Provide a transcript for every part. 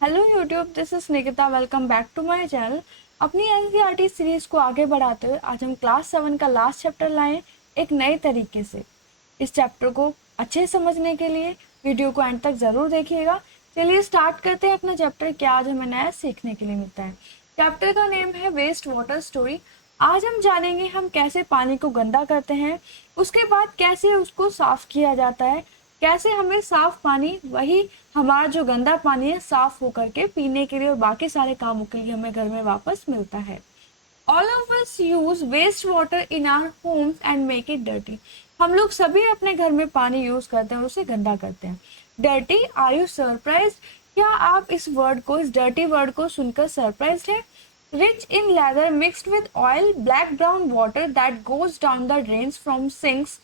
Hello YouTube, this is Nikita. Welcome back to my channel. अपनी NCERT series को आगे बढ़ाते हुए आज हम क्लास 7 का लास्ट चैप्टर लाए एक नए तरीके से। इस चैप्टर को अच्छे से समझने के लिए वीडियो को एंड तक ज़रूर देखिएगा। चलिए स्टार्ट करते हैं अपना चैप्टर। क्या आज हमें नया सीखने के लिए मिलता है। चैप्टर का नेम है वेस्ट वाटर स्टोरी। आज हम जानेंगे हम कैसे पानी को गंदा करते हैं, उसके बाद कैसे उसको साफ किया जाता है, कैसे हमें साफ पानी, वही हमारा जो गंदा पानी है, साफ होकर के पीने के लिए और बाकी सारे कामों के लिए हमें घर में वापस मिलता है। All of us use waste water in our homes and make it dirty. हम लोग सभी अपने घर में पानी यूज करते हैं और उसे गंदा करते हैं। Dirty, are you surprise? क्या आप इस वर्ड को, इस डर्टी वर्ड को सुनकर सरप्राइज है? Rich in leather mixed with oil, black brown water that goes down the drains from sinks,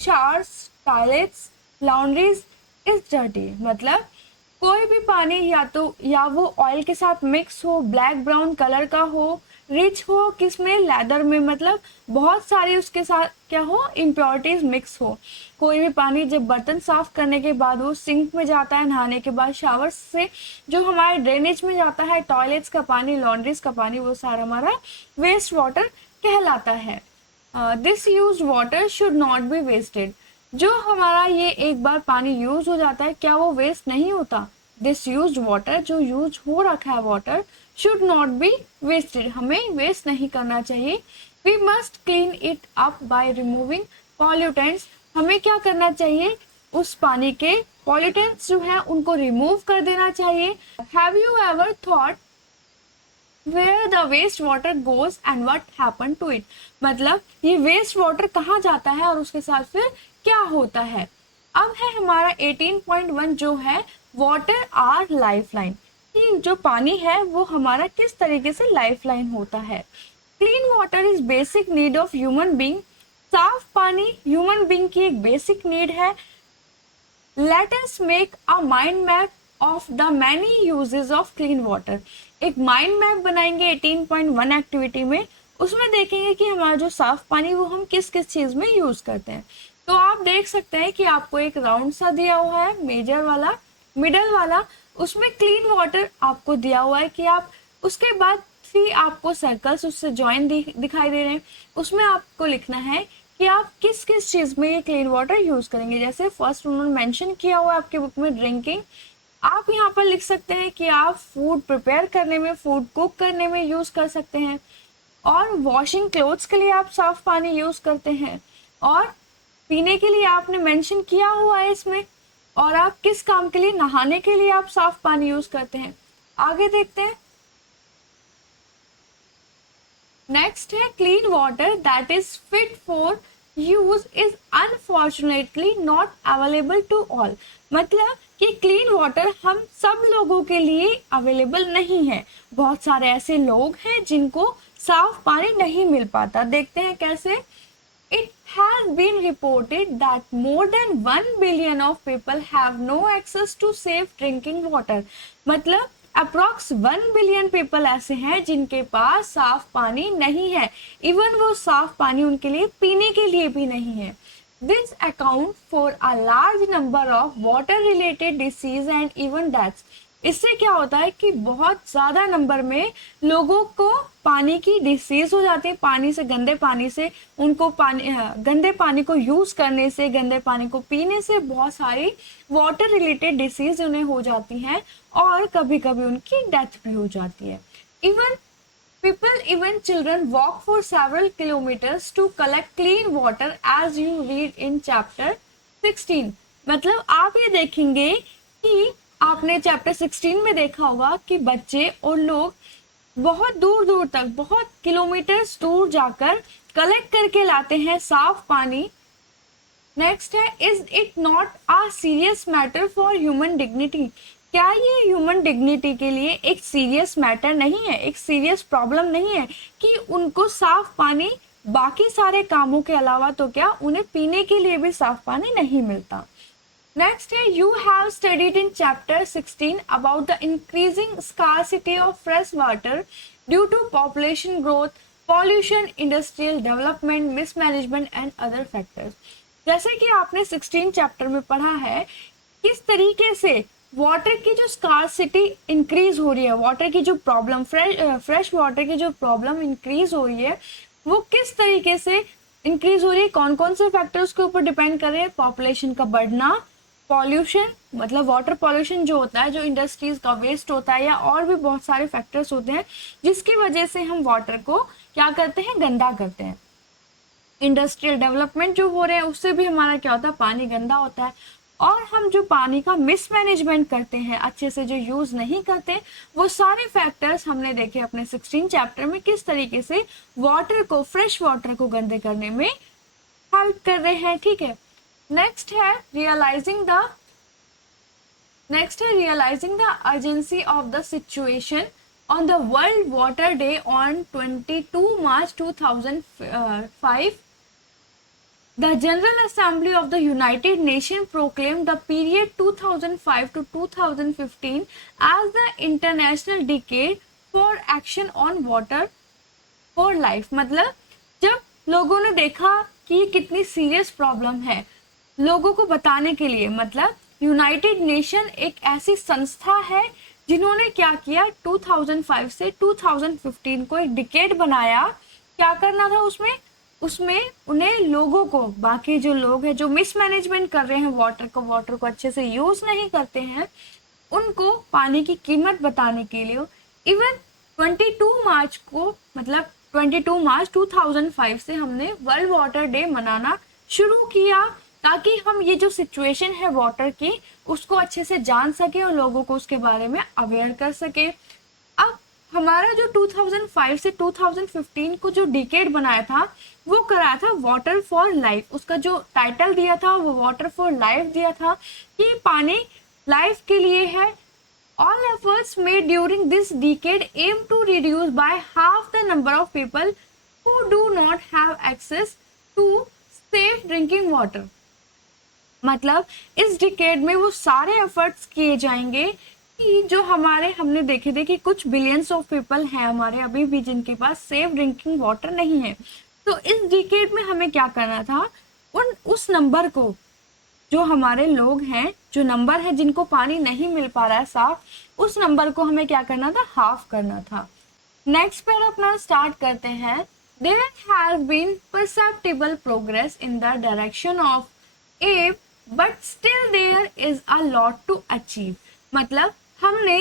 showers, toilets, laundries is dirty. मतलब कोई भी पानी या वो ऑयल के साथ मिक्स हो, ब्लैक ब्राउन कलर का हो, रिच हो किसमें, लेदर में, मतलब बहुत सारी उसके साथ क्या हो, इम्प्योरिटीज मिक्स हो। कोई भी पानी जब बर्तन साफ करने के बाद वो सिंक में जाता है, नहाने के बाद शावर से जो हमारे ड्रेनेज में जाता है, टॉयलेट्स का पानी, लॉन्ड्रीज का पानी, वो सारा हमारा वेस्ट वाटर कहलाता है। This use water should not be wasted. जो हमारा ये एक बार पानी यूज हो जाता है, क्या वो वेस्ट नहीं होता? दिस यूज वाटर, जो यूज हो रखा है water, should not be wasted, हमें वेस्ट नहीं करना चाहिए। We must clean it up by removing pollutants. हमें क्या करना चाहिए? उस पानी के पॉल्यूटेंट्स जो है उनको रिमूव कर देना चाहिए। Have you ever thought where the waste water goes and what happened to it? मतलब ये वेस्ट वाटर कहाँ जाता है और उसके साथ फिर क्या होता है। अब है हमारा 18.1 जो है वाटर आर लाइफलाइन, कि जो पानी है वो हमारा किस तरीके से लाइफलाइन होता है। Clean water is basic need of human being. साफ पानी ह्यूमन बीइंग की एक बेसिक नीड है। Let us make a mind map of the many uses of clean water. एक माइंड मैप बनाएंगे 18.1 एक्टिविटी में। उसमें देखेंगे कि हमारा जो साफ पानी वो हम किस किस चीज में यूज करते हैं। तो आप देख सकते हैं कि आपको एक राउंड सा दिया हुआ है, मेजर वाला, मिडल वाला, उसमें क्लीन वाटर आपको दिया हुआ है कि आप उसके बाद फिर आपको सर्कल्स उससे ज्वाइन दिखाई दे रहे हैं। उसमें आपको लिखना है कि आप किस किस चीज में ये क्लीन वाटर यूज करेंगे। जैसे फर्स्ट उन्होंने मेंशन किया हुआ है आपके बुक में ड्रिंकिंग। आप यहाँ पर लिख सकते हैं कि आप फूड प्रिपेयर करने में, फूड कुक करने में यूज कर सकते हैं। और वॉशिंग क्लोथ्स के लिए आप साफ पानी यूज करते हैं। और पीने के लिए आपने मेंशन किया हुआ है इसमें। और आप किस काम के लिए, नहाने के लिए आप साफ पानी यूज करते हैं। आगे देखते हैं। नेक्स्ट है clean water that is fit for use is unfortunately not available to all. मतलब कि क्लीन वाटर हम सब लोगों के लिए अवेलेबल नहीं है। बहुत सारे ऐसे लोग हैं जिनको साफ पानी नहीं मिल पाता। देखते हैं कैसे। It has been reported that more than 1 billion of people have no access to safe drinking water। मतलब अप्रॉक्स 1 बिलियन पीपल ऐसे हैं जिनके पास साफ पानी नहीं है। इवन वो साफ पानी उनके लिए पीने के लिए भी नहीं है। This account for a large number of water related disease and even deaths. इससे क्या होता है कि बहुत ज्यादा नंबर में लोगों को पानी की डिसीज हो जाती है। पानी से, गंदे पानी से उनको, गंदे पानी को यूज करने से, गंदे पानी को पीने से बहुत सारी वाटर रिलेटेड डिसीज उन्हें हो जाती हैं और कभी कभी उनकी डेथ भी हो जाती है। Even children walk for several kilometers to collect clean water as you read in chapter 16। मतलब आप ये देखेंगे कि आपने चैप्टर 16 में देखा होगा कि बच्चे और लोग बहुत दूर दूर तक, बहुत किलोमीटर्स दूर जाकर कलेक्ट करके लाते हैं साफ पानी। नेक्स्ट है, is it not a serious matter for human dignity. क्या ये ह्यूमन डिग्निटी के लिए एक सीरियस मैटर नहीं है, एक सीरियस प्रॉब्लम नहीं है कि उनको साफ पानी, बाकी सारे कामों के अलावा तो क्या, उन्हें पीने के लिए भी साफ पानी नहीं मिलता। नेक्स्ट है, you have studied in chapter 16 about the increasing scarcity of fresh water due to population growth, pollution, industrial development, mismanagement and other factors. जैसे कि आपने 16 चैप्टर में पढ़ा है किस तरीके से वाटर की जो स्कार्सिटी इंक्रीज हो रही है, वाटर की जो प्रॉब्लम, फ्रेश वाटर की जो प्रॉब्लम इंक्रीज हो रही है, वो किस तरीके से इंक्रीज हो रही है, कौन कौन से फैक्टर्स के ऊपर डिपेंड कर रहे हैं? पॉपुलेशन का बढ़ना, पॉल्यूशन मतलब वाटर पॉल्यूशन जो होता है, जो इंडस्ट्रीज का वेस्ट होता है, या और भी बहुत सारे फैक्टर्स होते हैं जिसकी वजह से हम वाटर को क्या करते हैं? गंदा करते हैं। इंडस्ट्रियल डेवलपमेंट जो हो रहे हैं उससे भी हमारा क्या होता है? पानी गंदा होता है। और हम जो पानी का मिसमैनेजमेंट करते हैं, अच्छे से जो यूज नहीं करते, वो सारे फैक्टर्स हमने देखे अपने 16 चैप्टर में, किस तरीके से वाटर को, फ्रेश वाटर को गंदे करने में हेल्प कर रहे हैं। ठीक है, नेक्स्ट है realising the urgency of the situation on the World Water Day on 22 March 2005. The General Assembly of the United Nations proclaimed the period 2005 to 2015 as the International Decade for Action on Water for Life. मतलब जब लोगों ने देखा कि ये कितनी serious problem है, लोगों को बताने के लिए, मतलब यूनाइटेड नेशन एक ऐसी संस्था है जिन्होंने क्या किया, 2005 से 2015 को एक डिकेड बनाया। क्या करना था उसमें उन्हें लोगों को, बाकी जो लोग हैं जो मिसमैनेजमेंट कर रहे हैं वाटर को अच्छे से यूज नहीं करते हैं, उनको पानी की कीमत बताने के लिए इवन 22 मार्च को, मतलब 22 मार्च 2005 से हमने वर्ल्ड वाटर डे मनाना शुरू किया, ताकि हम ये जो सिचुएशन है वाटर की उसको अच्छे से जान सके और लोगों को उसके बारे में अवेयर कर सके। अब हमारा जो 2005 से 2015 को जो डिकेड बनाया था वो कराया था वाटर फॉर लाइफ। उसका जो टाइटल दिया था वो वाटर फॉर लाइफ दिया था कि पानी लाइफ के लिए है। All efforts made during this decade aim to reduce by half the number of people who do not have access to safe drinking water. मतलब इस डिकेड में वो सारे एफर्ट्स किए जाएंगे कि जो हमने देखे थे कि कुछ बिलियंस ऑफ पीपल हैं हमारे अभी भी जिनके पास सेफ ड्रिंकिंग वाटर नहीं है। तो इस डिकेड में हमें क्या करना था, उस नंबर को, जो हमारे लोग हैं, जो नंबर है जिनको पानी नहीं मिल पा रहा है साफ, उस नंबर को हमें क्या करना था, हाफ करना था। नेक्स्ट पेज अपना स्टार्ट करते हैं। There has been perceptible progress in the direction of a but still there is a lot to achieve. मतलब हमने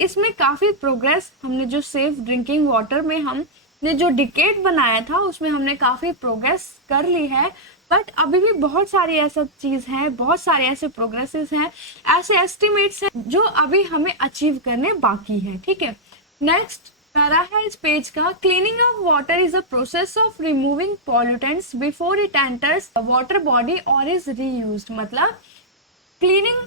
इसमें काफी प्रोग्रेस, हमने जो सेफ ड्रिंकिंग वाटर में हमने जो डिकेड बनाया था उसमें हमने काफी प्रोग्रेस कर ली है, बट अभी भी बहुत सारी ऐसा चीज है, बहुत सारे ऐसे प्रोग्रेसेस हैं, ऐसे एस्टिमेट्स हैं जो अभी हमें अचीव करने बाकी है। ठीक है, नेक्स्ट पैरा है इस पेज का। Cleaning of water is a process of removing pollutants before it enters water body और इज रीयूज्ड। मतलब क्लीनिंग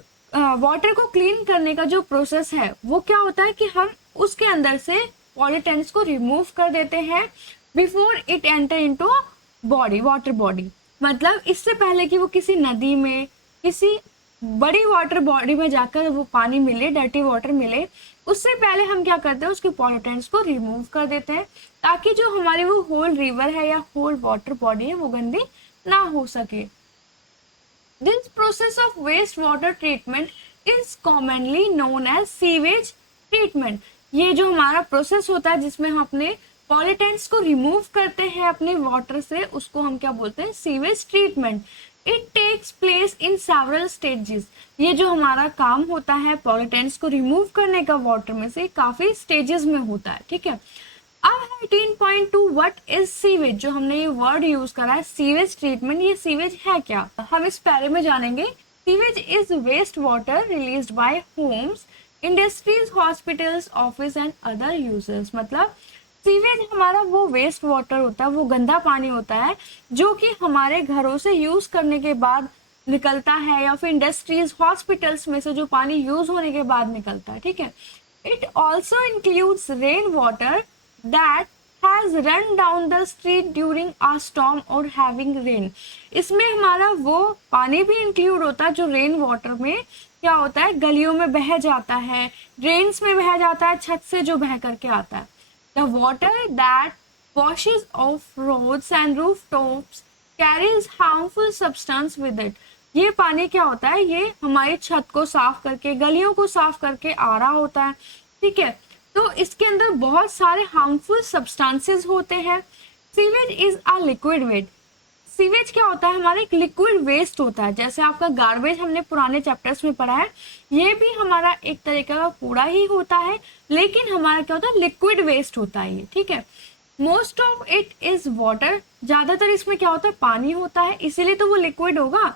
वाटर को क्लीन करने का जो प्रोसेस है वो क्या होता है कि हम उसके अंदर से पॉल्यूटेंट्स को रिमूव कर देते हैं before it enter into body, water body. मतलब इससे पहले कि वो किसी नदी में, किसी बड़ी वाटर बॉडी में जाकर वो पानी मिले, डर्टी वाटर मिले, उससे पहले हम क्या करते हैं, उसके पॉल्यूटेंट्स को रिमूव कर देते हैं ताकि जो हमारी वो होल रिवर है या होल वाटर बॉडी है वो गंदी ना हो सके। This process of waste water treatment is commonly known as sewage treatment. ये जो हमारा प्रोसेस होता है जिसमें हम अपने पॉल्यूटेंट्स को रिमूव करते हैं अपने वाटर से, उसको हम क्या बोलते हैं, sewage treatment. It takes place in several stages. ये जो हमारा काम होता है पॉल्यूटेंट्स को रिमूव करने का वाटर में से, काफी स्टेजेस में होता है। ठीक है, अब 18.2 व्हाट इज सीवेज, जो हमने ये वर्ड यूज करा है सीवेज ट्रीटमेंट, ये सीवेज है क्या, हम इस पैरे में जानेंगे। Sewage is waste water released by homes, industries, hospitals, office and other users. मतलब सीवेज हमारा वो वेस्ट वाटर होता है, वो गंदा पानी होता है जो कि हमारे घरों से यूज करने के बाद निकलता है, या फिर इंडस्ट्रीज, हॉस्पिटल्स में से जो पानी यूज होने के बाद निकलता है। ठीक है, it also includes rain water that has run down the street during a storm और हैविंग रेन। इसमें हमारा वो पानी भी इंक्लूड होता है जो रेन वाटर में क्या होता है, गलियों में बह जाता है, ड्रेन्स में बह जाता है, छत से जो बह करके आता है। The water that washes off roads and rooftops carries harmful substance with it. ये पानी क्या होता है, ये हमारी छत को साफ करके, गलियों को साफ करके आ रहा होता है, ठीक है। तो इसके अंदर बहुत सारे हार्मफुल सब्सटेंसेस होते हैं। Sewage is a liquid waste. Sewage क्या होता है, हमारा एक लिक्विड वेस्ट होता है। जैसे आपका गार्बेज हमने पुराने चैप्टर्स में पढ़ा है, ये भी हमारा एक तरीके का कूड़ा ही होता है, लेकिन हमारा क्या होता है, लिक्विड वेस्ट होता है ये, ठीक है। Most of it is water. ज्यादातर इसमें क्या होता है, पानी होता है, इसीलिए तो वो लिक्विड होगा।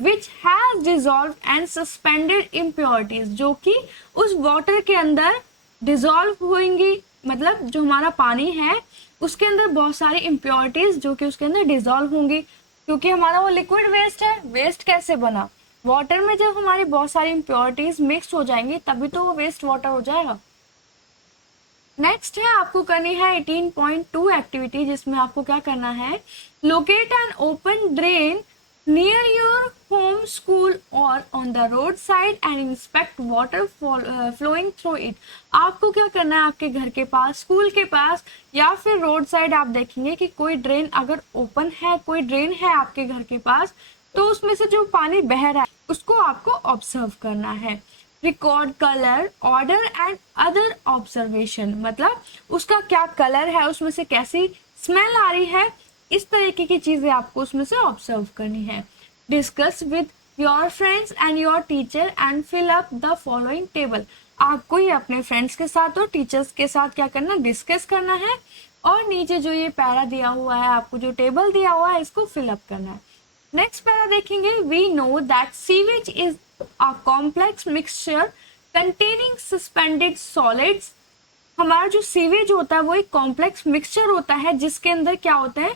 Which has dissolve and suspended impurities, जो कि उस वाटर के अंदर डिजॉल्व होंगी, मतलब जो हमारा पानी है उसके अंदर बहुत सारी इम्प्योरिटीज जो कि उसके अंदर डिजॉल्व होंगी, क्योंकि हमारा वो लिक्विड वेस्ट है। वेस्ट कैसे बना, वाटर में जब हमारी बहुत सारी इम्प्योरिटीज मिक्स हो जाएंगी तभी तो वो वेस्ट वाटर हो जाएगा। नेक्स्ट है, आपको करनी है 18.2 एक्टिविटी, जिसमें आपको क्या करना है, locate an open drain near your home, school और on the roadside and inspect water flowing through it. आपको क्या करना है, आपके घर के पास, स्कूल के पास या फिर रोड साइड आप देखेंगे कि कोई ड्रेन अगर ओपन है, कोई ड्रेन है आपके घर के पास, तो उसमें से जो पानी बह रहा है उसको आपको ऑब्जर्व करना है। Record colour, order and other observation, मतलब उसका क्या कलर है, उसमें से कैसी स्मेल आ रही है, इस तरीके की चीजें आपको उसमें से ऑब्जर्व करनी है। Discuss with your friends and your teacher and fill up the following table. आपको ये अपने फ्रेंड्स के साथ और टीचर्स के साथ क्या करना, डिस्कस करना है, और नीचे जो ये पैरा दिया हुआ है, आपको जो टेबल दिया हुआ है, इसको फिलअप करना है। नेक्स्ट पैरा देखेंगे, we know that sewage is a complex mixture containing suspended solids. हमारा जो सीवेज होता है वो एक कॉम्प्लेक्स मिक्सचर होता है जिसके अंदर क्या होता है,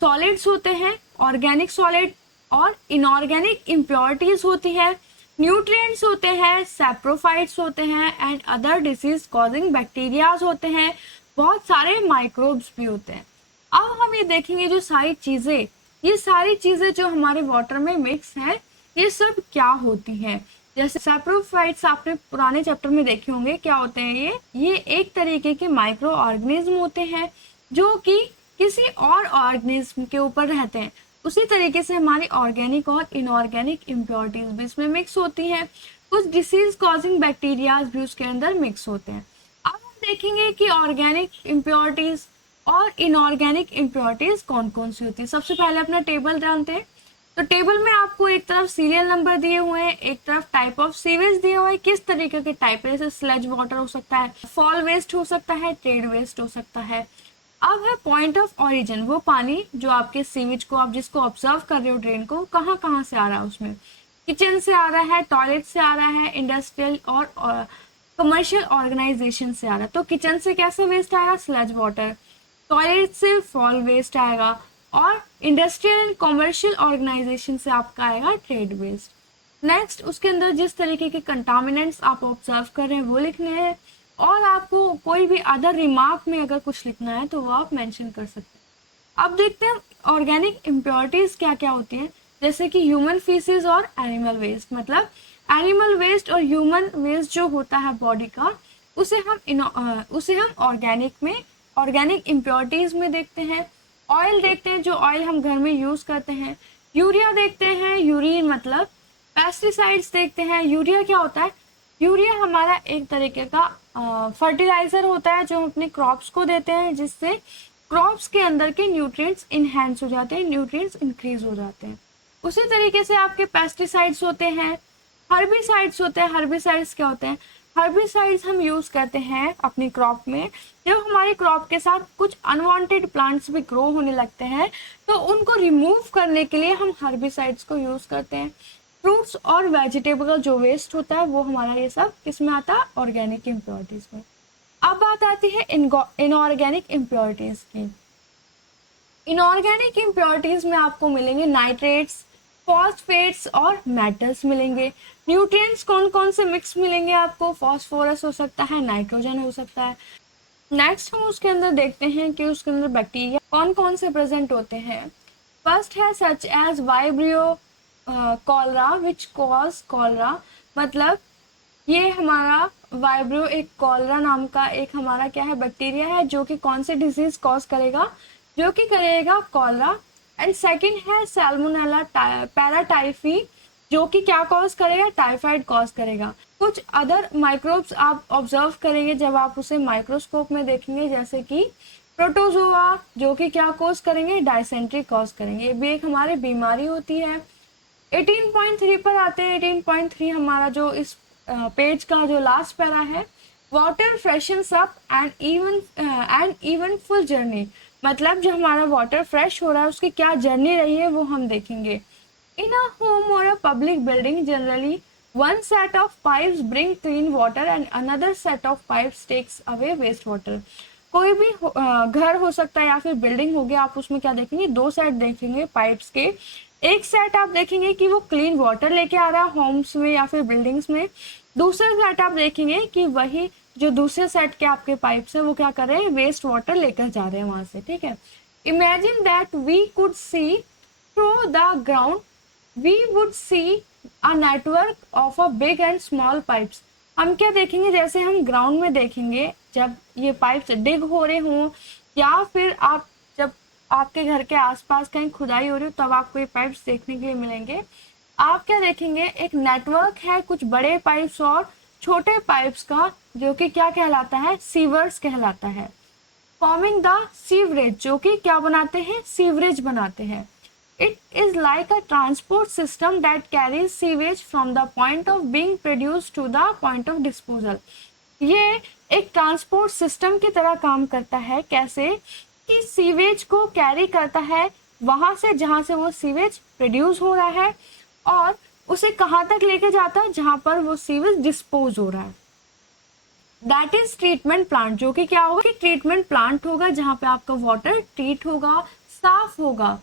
सॉलिड्स होते हैं, ऑर्गेनिक सॉलिड और इनऑर्गेनिक इम्प्योरिटीज होती है, न्यूट्रिएंट्स होते हैं, सैप्रोफाइट्स होते हैं and other disease causing bacterias होते हैं, बहुत सारे माइक्रोब्स भी होते हैं। अब हम ये देखेंगे जो सारी चीजें, ये सारी चीजें जो हमारे वाटर में मिक्स है, ये सब क्या होती हैं। जैसे सैप्रोफाइट्स आपने पुराने चैप्टर में देखे होंगे, क्या होते हैं ये एक तरीके के माइक्रो ऑर्गेनिज्म होते हैं जो कि किसी और ऑर्गेनिज्म के ऊपर रहते हैं। उसी तरीके से हमारी ऑर्गेनिक और इनऑर्गेनिक इम्प्योरिटीज भी इसमें मिक्स होती हैं, कुछ डिसीज कॉजिंग बैक्टीरियाज भी उसके अंदर मिक्स होते हैं। अब हम देखेंगे कि ऑर्गेनिक इम्प्योरिटीज और इनऑर्गेनिक इम्प्योरिटीज कौन कौन सी होती है। सबसे पहले अपना टेबल जानते हैं। तो टेबल में आपको एक तरफ सीरियल नंबर दिए हुए हैं, एक तरफ टाइप ऑफ सीवेज दिए हुए हैं, किस तरीके के टाइप है, जैसे स्लज वाटर हो सकता है, फॉल वेस्ट हो सकता है, ट्रेड वेस्ट हो सकता है। अब है पॉइंट ऑफ ओरिजिन, वो पानी जो आपके सीवेज को, आप जिसको ऑब्जर्व कर रहे हो ड्रेन को, कहाँ कहाँ से आ रहा है, उसमें किचन से आ रहा है, टॉयलेट से आ रहा है, इंडस्ट्रियल और कमर्शियल ऑर्गेनाइजेशन से आ रहा है। तो किचन से कैसे वेस्ट आएगा, स्लज वाटर, टॉयलेट से फॉल वेस्ट आएगा, और इंडस्ट्रियल एंड कमर्शियल ऑर्गेनाइजेशन से आपका आएगा ट्रेड वेस्ट। नेक्स्ट, उसके अंदर जिस तरीके के कंटामिनेंट्स आप ऑब्जर्व कर रहे हैं वो लिखने हैं, और आपको कोई भी अदर रिमार्क में अगर कुछ लिखना है तो वो आप मेंशन कर सकते हैं। अब देखते हैं ऑर्गेनिक इम्प्योरिटीज क्या क्या होती हैं, जैसे कि ह्यूमन फीसेस और एनिमल वेस्ट। मतलब एनिमल वेस्ट और ह्यूमन वेस्ट जो होता है बॉडी का, उसे हम ऑर्गेनिक में, ऑर्गेनिक इम्प्योरिटीज में देखते हैं। ऑयल देखते हैं, जो ऑयल हम घर में यूज करते हैं। यूरिया देखते हैं, यूरिन मतलब पेस्टिसाइड्स देखते हैं। यूरिया क्या होता है, यूरिया हमारा एक तरीके का फर्टिलाइजर होता है जो हम अपने क्रॉप्स को देते हैं, जिससे क्रॉप्स के अंदर के न्यूट्रिएंट्स इनहेंस हो जाते हैं, न्यूट्रिएंट्स इंक्रीज हो जाते हैं। उसी तरीके से आपके पेस्टिसाइड्स होते हैं, हर्बिसाइड्स होते हैं। हर्बिसाइड्स क्या होते हैं, हर्बिसाइड्स हम यूज करते हैं अपनी क्रॉप में जब हमारी क्रॉप के साथ कुछ अनवांटेड प्लांट्स भी ग्रो होने लगते हैं, तो उनको रिमूव करने के लिए हम हर्बिसाइड्स को यूज करते हैं। फ्रूट्स और वेजिटेबल का जो वेस्ट होता है वो हमारा ये सब किसमें आता है, ऑर्गेनिक इम्प्योरिटीज में। अब बात आती है इनऑर्गेनिक इम्प्योरिटीज की। इनऑर्गेनिक इम्प्योरिटीज में आपको मिलेंगे नाइट्रेट्स, फॉस्फेट्स और मेटल्स मिलेंगे। न्यूट्रिएंट्स कौन कौन से मिक्स मिलेंगे आपको, फास्फोरस हो सकता है, नाइट्रोजन हो सकता है। नेक्स्ट हम उसके अंदर देखते हैं कि उसके अंदर बैक्टीरिया कौन कौन से प्रेजेंट होते हैं। फर्स्ट है such as Vibrio cholera which cause cholera. मतलब ये हमारा वाइब्रियो एक कॉलरा नाम का एक हमारा क्या है, बैक्टीरिया है, जो कि कौन से डिजीज कॉज करेगा, जो कि करेगा कॉलरा। एंड सेकंड है सैल्मोनेला पैराटाइफी जो कि क्या कॉज करेगा, टाइफाइड कॉज करेगा। कुछ अदर माइक्रोब्स आप ऑब्जर्व करेंगे जब आप उसे माइक्रोस्कोप में देखेंगे, जैसे कि प्रोटोजोआ, जो कि क्या कॉज करेंगे, डायसेंट्री कॉज करेंगे। ये भी एक हमारी बीमारी होती है। 18.3 पर आते हैं। 18.3 हमारा जो इस पेज का जो लास्ट पैरा है, water freshens up and eventful journey, मतलब जो हमारा वाटर फ्रेश हो रहा है उसकी क्या जर्नी रही है वो हम देखेंगे। इन अ होम और a public building generally one set of pipes bring clean water and another set of pipes takes away waste water। कोई भी घर हो सकता है या फिर बिल्डिंग होगी, आप उसमें क्या देखेंगे, दो सेट देखेंगे पाइप्स के। एक सेट आप देखेंगे कि वो क्लीन वाटर लेके आ रहा है होम्स में या फिर बिल्डिंग्स में। दूसरा सेट आप देखेंगे कि वही जो दूसरे सेट के आपके पाइप्स है वो क्या कर रहे हैं, वेस्ट वाटर लेकर जा रहे हैं वहां से। ठीक है, imagine that we could see through the ground, we would see a network of a big and small pipes। हम क्या देखेंगे, जैसे हम ग्राउंड में देखेंगे जब ये पाइप्स डिग हो रहे हों, या फिर आप जब आपके घर के आसपास कहीं खुदाई हो रही हो तब आपको ये पाइप्स देखने के लिए मिलेंगे। आप क्या देखेंगे, एक नेटवर्क है कुछ बड़े पाइप्स और छोटे पाइप्स का, जो कि क्या कहलाता है, सीवर्स कहलाता है। फॉर्मिंग द सीवरेज, जो कि क्या बनाते हैं, सीवरेज बनाते हैं। It is like a transport system that carries sewage from the point of being produced to the point of disposal। ये एक ट्रांसपोर्ट सिस्टम की तरह काम करता है। कैसे कि सीवेज को कैरी करता है वहां से जहां से वो सीवेज प्रोड्यूस हो रहा है, और उसे कहाँ तक लेके जाता है, जहां पर वो सीवेज डिस्पोज हो रहा है। दैट इज ट्रीटमेंट प्लांट, जो कि क्या होगा कि ट्रीटमेंट प्लांट होगा जहां पे आपका वाटर ट्रीट होगा, साफ होगा।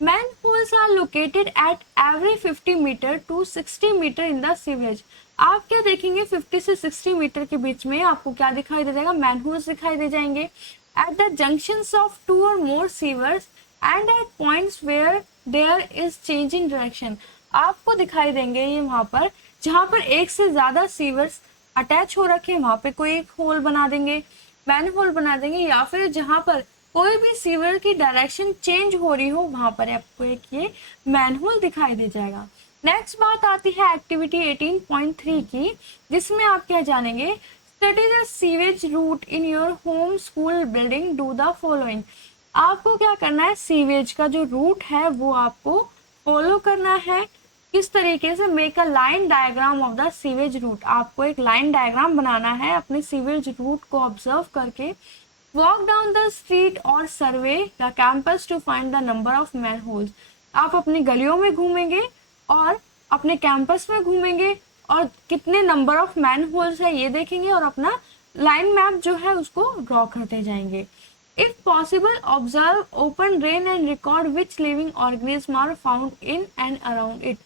Manholes are located at every 50 metre to 60 metre in the sewage। आप क्या देखेंगे, 50 से 60 मीटर के बीच में आपको क्या दिखाई दे जाएगा, मैनहोल्स दिखाई दे जाएंगे। At the junctions of two or more sewers and at points where there is change in direction। आपको दिखाई देंगे ये वहां पर जहां पर एक से ज्यादा सीवर्स अटैच हो रखे हैं, वहां पे कोई एक होल बना देंगे, मैनहोल बना देंगे, या फिर जहां पर कोई भी सीवर की डायरेक्शन चेंज हो रही हो वहां पर आपको एक ये मैनहोल दिखाई दे जाएगा। नेक्स्ट बात आती है एक्टिविटी 18.3 की, जिसमें आप क्या जानेंगे, study the sewage route in your home school building, do the following. आपको क्या करना है, सीवेज का जो रूट है वो आपको फॉलो करना है। किस तरीके से, make a line diagram of the sewage route. आपको एक लाइन डायग्राम बनाना है अपने सीवेज रूट को ऑब्जर्व करके। Walk down the street or survey the campus to find the number of manholes। आप अपनी गलियों में घूमेंगे और अपने कैंपस में घूमेंगे और कितने नंबर ऑफ मैनहोल्स है ये देखेंगे, और अपना लाइन मैप जो है उसको ड्रॉ करते जाएंगे। If possible observe open drain and record which living organism are found in and around it.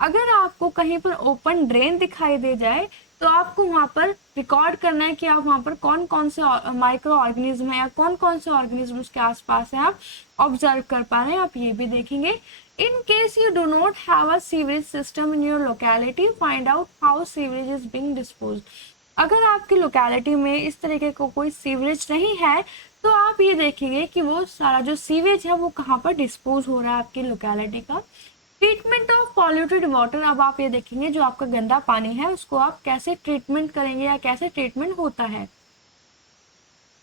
अगर आपको कहीं पर ओपन ड्रेन दिखाई दे जाए तो आपको वहां पर रिकॉर्ड करना है कि आप वहां पर कौन कौन से माइक्रो ऑर्गेनिज्म है या कौन कौन से ऑर्गेनिज्म उसके आसपास है आप ऑब्जर्व कर पा रहे हैं, आप ये भी देखेंगे। In case you do not have a sewerage system in your locality, find out how sewerage is being disposed. अगर आपकी लोकेलिटी में इस तरीके को कोई सीवरेज नहीं है तो आप ये देखेंगे कि वो सारा जो सीवेज है वो कहाँ पर डिस्पोज हो रहा है आपकी लोकेलिटी का। ट्रीटमेंट ऑफ पॉल्यूटेड वाटर, अब आप ये देखेंगे जो आपका गंदा पानी है उसको आप कैसे ट्रीटमेंट करेंगे या कैसे ट्रीटमेंट होता है।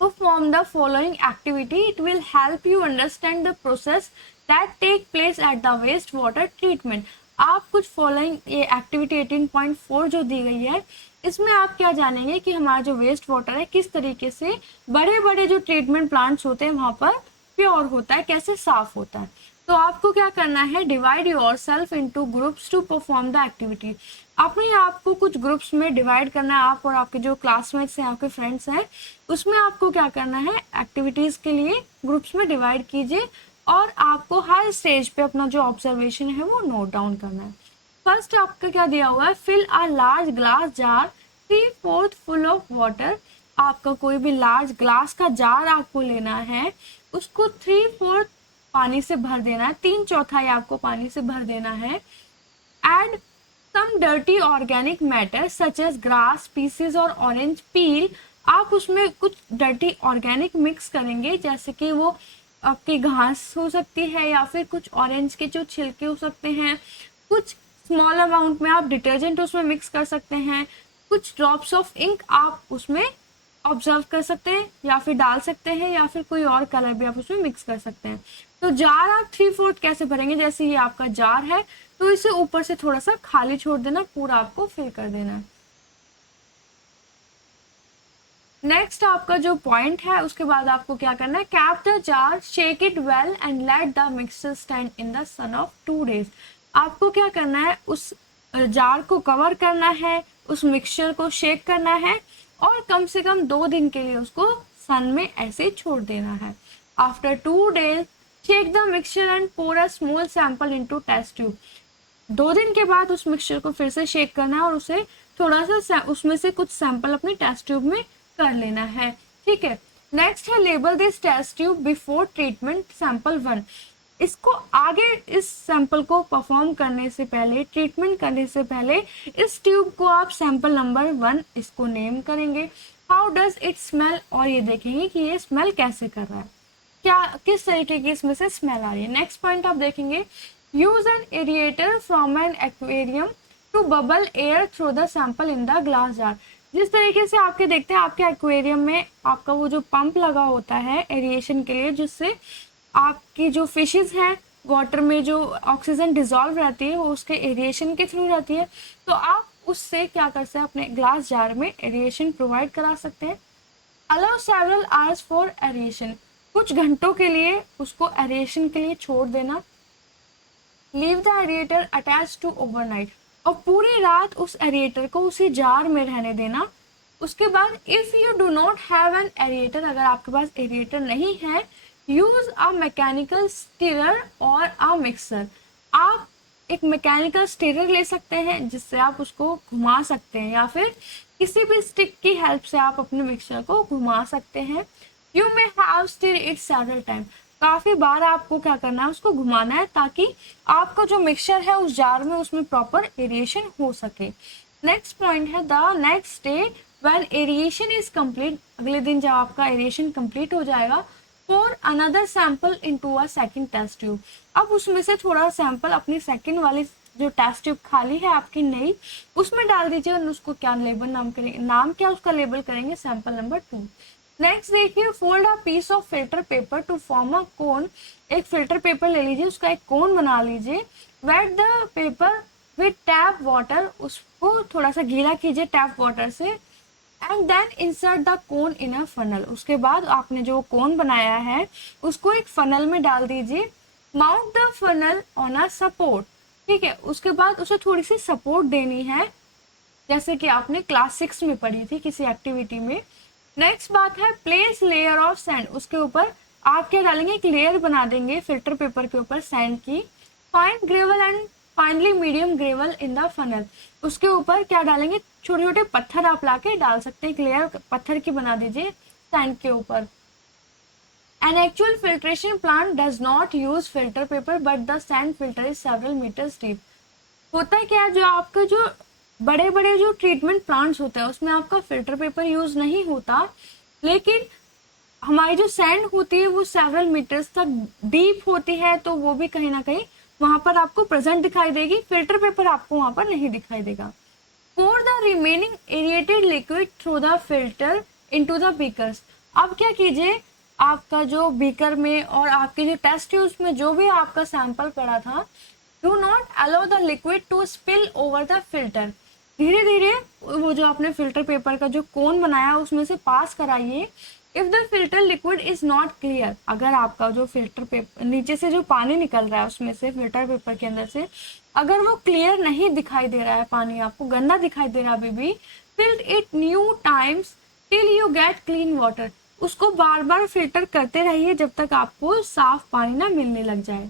Perform the following activity, it will help you understand the process that take place at the waste water treatment। आप कुछ फॉलोइंग ये एक्टिविटी 18.4 जो दी गई है इसमें आप क्या जानेंगे कि हमारा जो वेस्ट वाटर है किस तरीके से बड़े बड़े जो ट्रीटमेंट प्लांट्स होते हैं वहां पर प्योर होता है, कैसे साफ होता है। तो आपको क्या करना है, divide yourself into groups to perform the activity. अपने आप को कुछ ग्रुप्स में डिवाइड करना है, आप और आपके जो क्लासमेट्स हैं, आपके फ्रेंड्स हैं, उसमें आपको क्या करना है, एक्टिविटीज के लिए ग्रुप्स में डिवाइड कीजिए और आपको हर स्टेज पे अपना जो ऑब्जर्वेशन है वो नोट डाउन करना है। फर्स्ट आपका क्या दिया हुआ है, fill a large glass jar 3/4 full of water. आपका कोई भी लार्ज ग्लास का जार आपको लेना है, उसको 3/4 पानी से भर देना है, 3/4 आपको पानी से भर देना है। Add some dirty organic matter such as grass pieces और ऑरेंज पील। आप उसमें कुछ डर्टी ऑर्गेनिक मिक्स करेंगे, जैसे कि वो आपकी घास हो सकती है या फिर कुछ ऑरेंज के जो छिलके हो सकते हैं, कुछ स्मॉल अमाउंट में आप डिटर्जेंट उसमें मिक्स कर सकते हैं, कुछ ड्रॉप्स ऑफ इंक आप उसमें ऑब्जर्व कर सकते हैं या फिर डाल सकते हैं, या फिर कोई और कलर भी आप उसमें मिक्स कर सकते हैं। तो जार आप 3/4 कैसे भरेंगे, जैसे ये आपका जार है तो इसे ऊपर से थोड़ा सा खाली छोड़ देना, पूरा आपको फिल कर देना है। नेक्स्ट आपका जो पॉइंट है, उसके बाद आपको क्या करना है, cap the jar, shake it well and let the mixture stand in the son of 2 days। आपको क्या करना है, उस जार को कवर करना है, उस मिक्सचर को शेक करना है और कम से कम 2 दिन के लिए उसको सन में ऐसे छोड़ देना है। After 2 days shake the mixture and pour a small sample into test tube. 2 दिन के बाद उस मिक्सचर को फिर से शेक करना है और उसे थोड़ा सा उसमें से कुछ सैंपल अपने टेस्ट ट्यूब में कर लेना है। ठीक है, नेक्स्ट है label this test tube before treatment sample 1। इसको आगे इस सैंपल को परफॉर्म करने से पहले, ट्रीटमेंट करने से पहले इस ट्यूब को आप सैंपल नंबर 1 इसको नेम करेंगे। हाउ डज इट स्मेल, और ये देखेंगे कि ये स्मेल कैसे कर रहा है, क्या किस तरीके की इसमें से स्मेल आ रही है। नेक्स्ट पॉइंट आप देखेंगे, use an aerator from an aquarium to bubble air through the sample in the glass jar. जिस तरीके से आपके देखते हैं आपके एक्वेरियम में आपका वो जो पंप लगा होता है एरिएशन के लिए, जिससे आपकी जो फिशेस हैं वाटर में जो ऑक्सीजन डिजॉल्व रहती है वो उसके एरिएशन के थ्रू रहती है, तो आप उससे क्या कर सकते हैं, अपने ग्लास जार में एरिएशन प्रोवाइड करा सकते हैं। Allow several hours for aeration, कुछ घंटों के लिए उसको एरिएशन के लिए छोड़ देना। Leave the aerator attach to overnight, और पूरी रात उस एरिएटर को उसी जार में रहने देना। उसके बाद if you do not have an aerator, अगर आपके पास एरिएटर नहीं है, यूज अ मैकेनिकल स्टीरर और अ मिक्सर। आप एक मैकेनिकल स्टीरर ले सकते हैं जिससे आप उसको घुमा सकते हैं, या फिर किसी भी स्टिक की हेल्प से आप अपने मिक्सचर को घुमा सकते हैं। You may have stir it several time, काफी बार आपको क्या करना है, उसको घुमाना है ताकि आपका जो मिक्सचर है उस जार में उसमें प्रॉपर एरिएशन हो सके। नेक्स्ट पॉइंट है the next day when aeration is complete, अगले दिन जब आपका एरिएशन कंप्लीट हो जाएगा, for another sample into a second test tube. अब उसमें से थोड़ा सैंपल अपनी सेकंड वाली जो टेस्ट ट्यूब खाली है आपकी नई, उसमें डाल दीजिए और उसको क्या लेबल नाम करेंगे, नाम क्या उसका लेबल करेंगे, सैंपल नंबर 2। नेक्स्ट देखिए, fold a piece of filter paper to form a cone. एक फिल्टर पेपर ले लीजिए, उसका एक कोन बना लीजिए। Wet the paper with tap water, उसको थोड़ा सा गीला कीजिए टैप वाटर से। And then insert the cone in a funnel, उसके बाद आपने जो कोन बनाया है उसको एक फनल में डाल दीजिए। Mount the funnel on a support, ठीक है, उसके बाद उसे थोड़ी सी सपोर्ट देनी है, जैसे कि आपने क्लास 6 में पढ़ी थी किसी एक्टिविटी में। नेक्स्ट बात है प्लेस लेयर ऑफ सैंड, उसके ऊपर आप क्या डालेंगे, एक लेयर बना देंगे फिल्टर पेपर के ऊपर सैंड की। Fine gravel and finally medium gravel in the funnel, उसके ऊपर क्या डालेंगे, छोटे छोटे पत्थर आप लाके डाल सकते हैं, एक लेयर पत्थर की बना दीजिए सैंड के ऊपर। An actual filtration plant does not use filter paper but the sand filter is several metres deep. होता है क्या, जो आपका जो बड़े बड़े जो ट्रीटमेंट प्लांट्स होते हैं उसमें आपका फिल्टर पेपर यूज नहीं होता, लेकिन हमारी जो सैंड होती है वो सेवरल मीटर्स तक डीप होती है, तो वो भी कहीं ना कहीं वहां पर आपको प्रेजेंट दिखाई देगी, फिल्टर पेपर आपको वहां पर नहीं दिखाई देगा। pour the remaining aerated liquid through the filter into the beakers। अब क्या कीजिए, आपका जो बीकर में और आपके जो टेस्ट ट्यूब्स में जो भी आपका सैंपल पड़ा था, do not allow the liquid to spill over the filter. धीरे धीरे वो जो आपने फिल्टर पेपर का जो कोन बनाया उसमें से पास कराइए। If the filter liquid is not clear, अगर आपका जो फिल्टर पेपर नीचे से जो पानी निकल रहा है उसमें से फिल्टर पेपर के अंदर से, अगर वो क्लियर नहीं दिखाई दे रहा है, पानी आपको गंदा दिखाई दे रहा है अभी भी, fill it new times till you get clean water. उसको बार बार फिल्टर करते रहिए जब तक आपको साफ पानी ना मिलने लग जाए।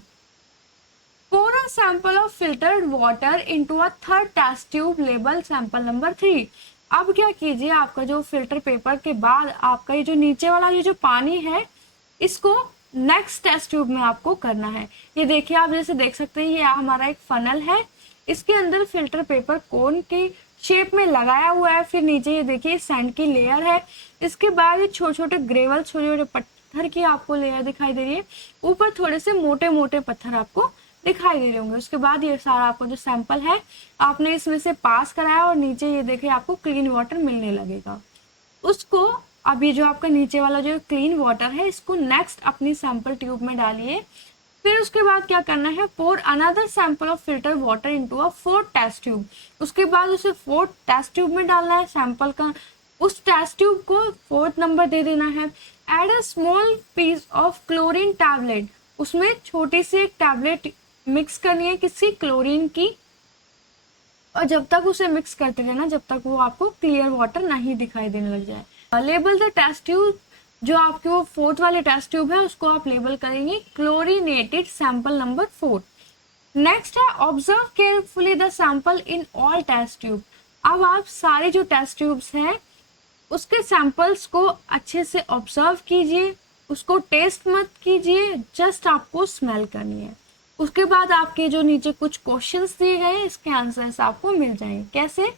pour a sample of filtered water into a third test tube label sample number 3। अब क्या कीजिए, आपका जो फिल्टर पेपर के बाद आपका ये जो नीचे वाला ये जो पानी है इसको नेक्स्ट टेस्ट ट्यूब में आपको करना है। ये देखिए, आप जैसे देख सकते हैं ये हमारा एक फनल है, इसके अंदर फिल्टर पेपर कोन की शेप में लगाया हुआ है, फिर नीचे ये देखिए सैंड की लेयर है, इसके बाद ये छोटे छोटे ग्रेवल छोटे छोटे पत्थर की आपको लेयर दिखाई दे रही है, ऊपर थोड़े से मोटे मोटे पत्थर आपको दिखाई दे रहे होंगे। उसके बाद ये सारा आपको जो सैंपल है आपने इसमें से पास कराया और नीचे ये देखिए आपको क्लीन वाटर मिलने लगेगा। उसको अभी जो आपका नीचे वाला जो क्लीन वाटर है इसको नेक्स्ट अपनी सैंपल ट्यूब में डालिए। फिर उसके बाद क्या करना है, pour another sample of filter water into a fourth test tube. उसके बाद उसे फोर्थ टेस्ट ट्यूब में डालना है सैंपल का, उस टेस्ट ट्यूब को 4th नंबर दे देना है। Add a small piece of chlorine tablet, उसमें छोटी सी एक टैबलेट मिक्स करनी है किसी क्लोरीन की, और जब तक उसे मिक्स करते रहना जब तक वो आपको क्लियर वाटर नहीं दिखाई देने लग जाए। लेबल द टेस्ट ट्यूब, जो आपकी वो 4th वाले टेस्ट ट्यूब है उसको आप लेबल करेंगे क्लोरीनेटेड सैंपल नंबर 4। नेक्स्ट है observe carefully the sample in all test tube. अब आप सारे जो टेस्ट ट्यूब्स हैं उसके सैंपल्स को अच्छे से ऑब्जर्व कीजिए, उसको टेस्ट मत कीजिए, जस्ट आपको स्मेल करनी है। उसके बाद आपके जो नीचे कुछ क्वेश्चंस दिए गए हैं इसके आंसर्स आपको मिल जाएंगे। कैसे,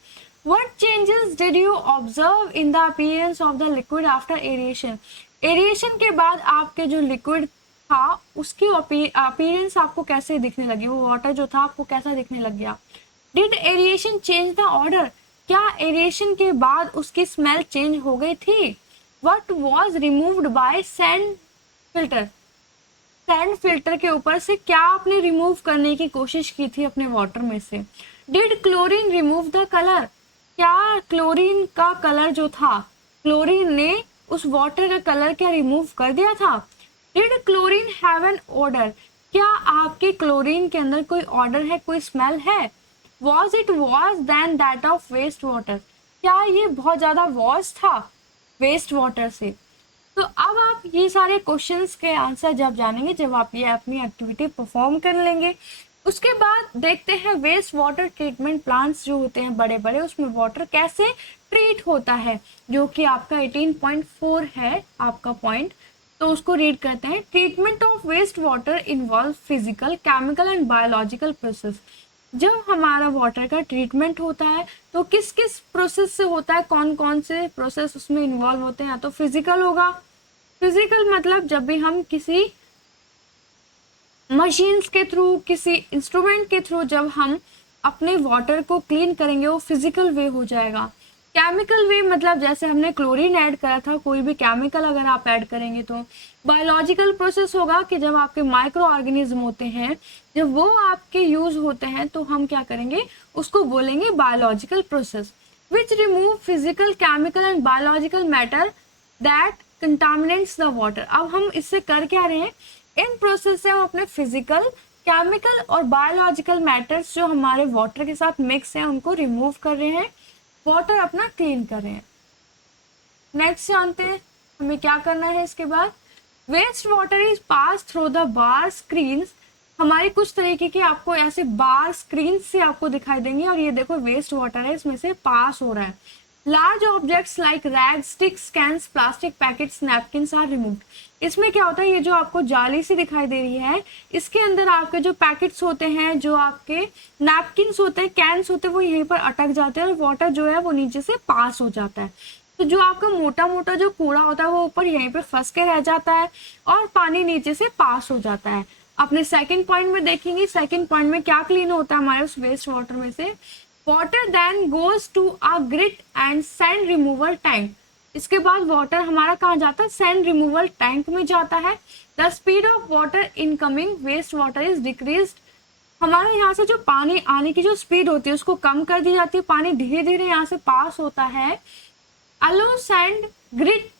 what changes did you observe in the appearance of the liquid after aeration. Aeration के बाद आपके जो लिक्विड था उसकी अपीयरेंस आपको कैसे दिखने लगी, वो वाटर जो था आपको कैसा दिखने लग गया। Did aeration change the order, क्या एरिएशन के बाद उसकी स्मेल चेंज हो गई थी। What was removed by sand filter, sand filter के ऊपर से क्या आपने रिमूव करने की कोशिश की थी अपने वाटर में से। Did chlorine remove the colour, क्या क्लोरीन का कलर जो था क्लोरीन ने उस वाटर का कलर क्या रिमूव कर दिया था। Did chlorine have an order, क्या आपके क्लोरीन के अंदर कोई ऑर्डर है, कोई स्मेल है। Was it was than that of waste water, क्या ये बहुत ज्यादा वॉज था वेस्ट वाटर से। तो अब आप ये सारे क्वेश्चंस के आंसर जब जानेंगे जब आप ये अपनी एक्टिविटी परफॉर्म कर लेंगे। उसके बाद देखते हैं वेस्ट वाटर ट्रीटमेंट प्लांट्स जो होते हैं बड़े बड़े, उसमें वाटर कैसे ट्रीट होता है, जो कि आपका 18.4 है आपका पॉइंट। तो उसको रीड करते हैं। Treatment of waste water involve physical, chemical and biological process. जब हमारा वाटर का ट्रीटमेंट होता है तो किस किस प्रोसेस से होता है, कौन कौन से प्रोसेस उसमें इन्वॉल्व होते हैं। या तो फिजिकल होगा, फिजिकल मतलब जब भी हम किसी मशीन्स के थ्रू, किसी इंस्ट्रूमेंट के थ्रू जब हम अपने वाटर को क्लीन करेंगे वो फिजिकल वे हो जाएगा। केमिकल वे मतलब जैसे हमने क्लोरीन ऐड करा था, कोई भी केमिकल अगर आप ऐड करेंगे तो। बायोलॉजिकल प्रोसेस होगा कि जब आपके माइक्रो ऑर्गेनिज्म होते हैं जब वो आपके यूज होते हैं तो हम क्या करेंगे उसको बोलेंगे biological process. Which remove physical, chemical and biological matter that contaminates the water. अब हम इससे कर क्या रहे हैं, इन प्रोसेस से हम अपने फिजिकल, केमिकल और बायोलॉजिकल मैटर्स जो हमारे वाटर के साथ मिक्स हैं उनको रिमूव कर रहे हैं, वाटर अपना क्लीन कर रहे हैं। नेक्स्ट जानते हैं हमें क्या करना है इसके बाद। Waste water is pass through the bar screens. हमारे कुछ तरीके के आपको ऐसे बार स्क्रीन से आपको दिखाई देंगे और ये देखो वेस्ट वाटर है इसमें से पास हो रहा है। Large objects like rag, sticks, cans, plastic packets, napkins are removed. इसमें क्या होता है, ये जो आपको जाली सी दिखाई दे रही है इसके अंदर आपके जो पैकेट्स होते हैं, जो आपके नैपकिन्स होते हैं, कैन्स होते हैं, वो यहीं पर अटक जाते हैं और वाटर जो है वो नीचे से पास हो जाता है। तो जो आपका मोटा मोटा जो कूड़ा होता है वो ऊपर यहीं पे फंस के रह जाता है और पानी नीचे से पास हो जाता है। अपने सेकंड पॉइंट में देखेंगे, सेकंड पॉइंट में क्या क्लीन होता है हमारे उस वेस्ट वाटर में से। Water then goes to a grit and sand removal tank. इसके बाद वाटर हमारा कहाँ जाता है, सैंड रिमूवल टैंक में जाता है। The speed of water incoming waste water is decreased. हमारे यहाँ से जो पानी आने की जो स्पीड होती है उसको कम कर दी जाती है, पानी धीरे धीरे यहाँ से पास होता है। Allow sand, grit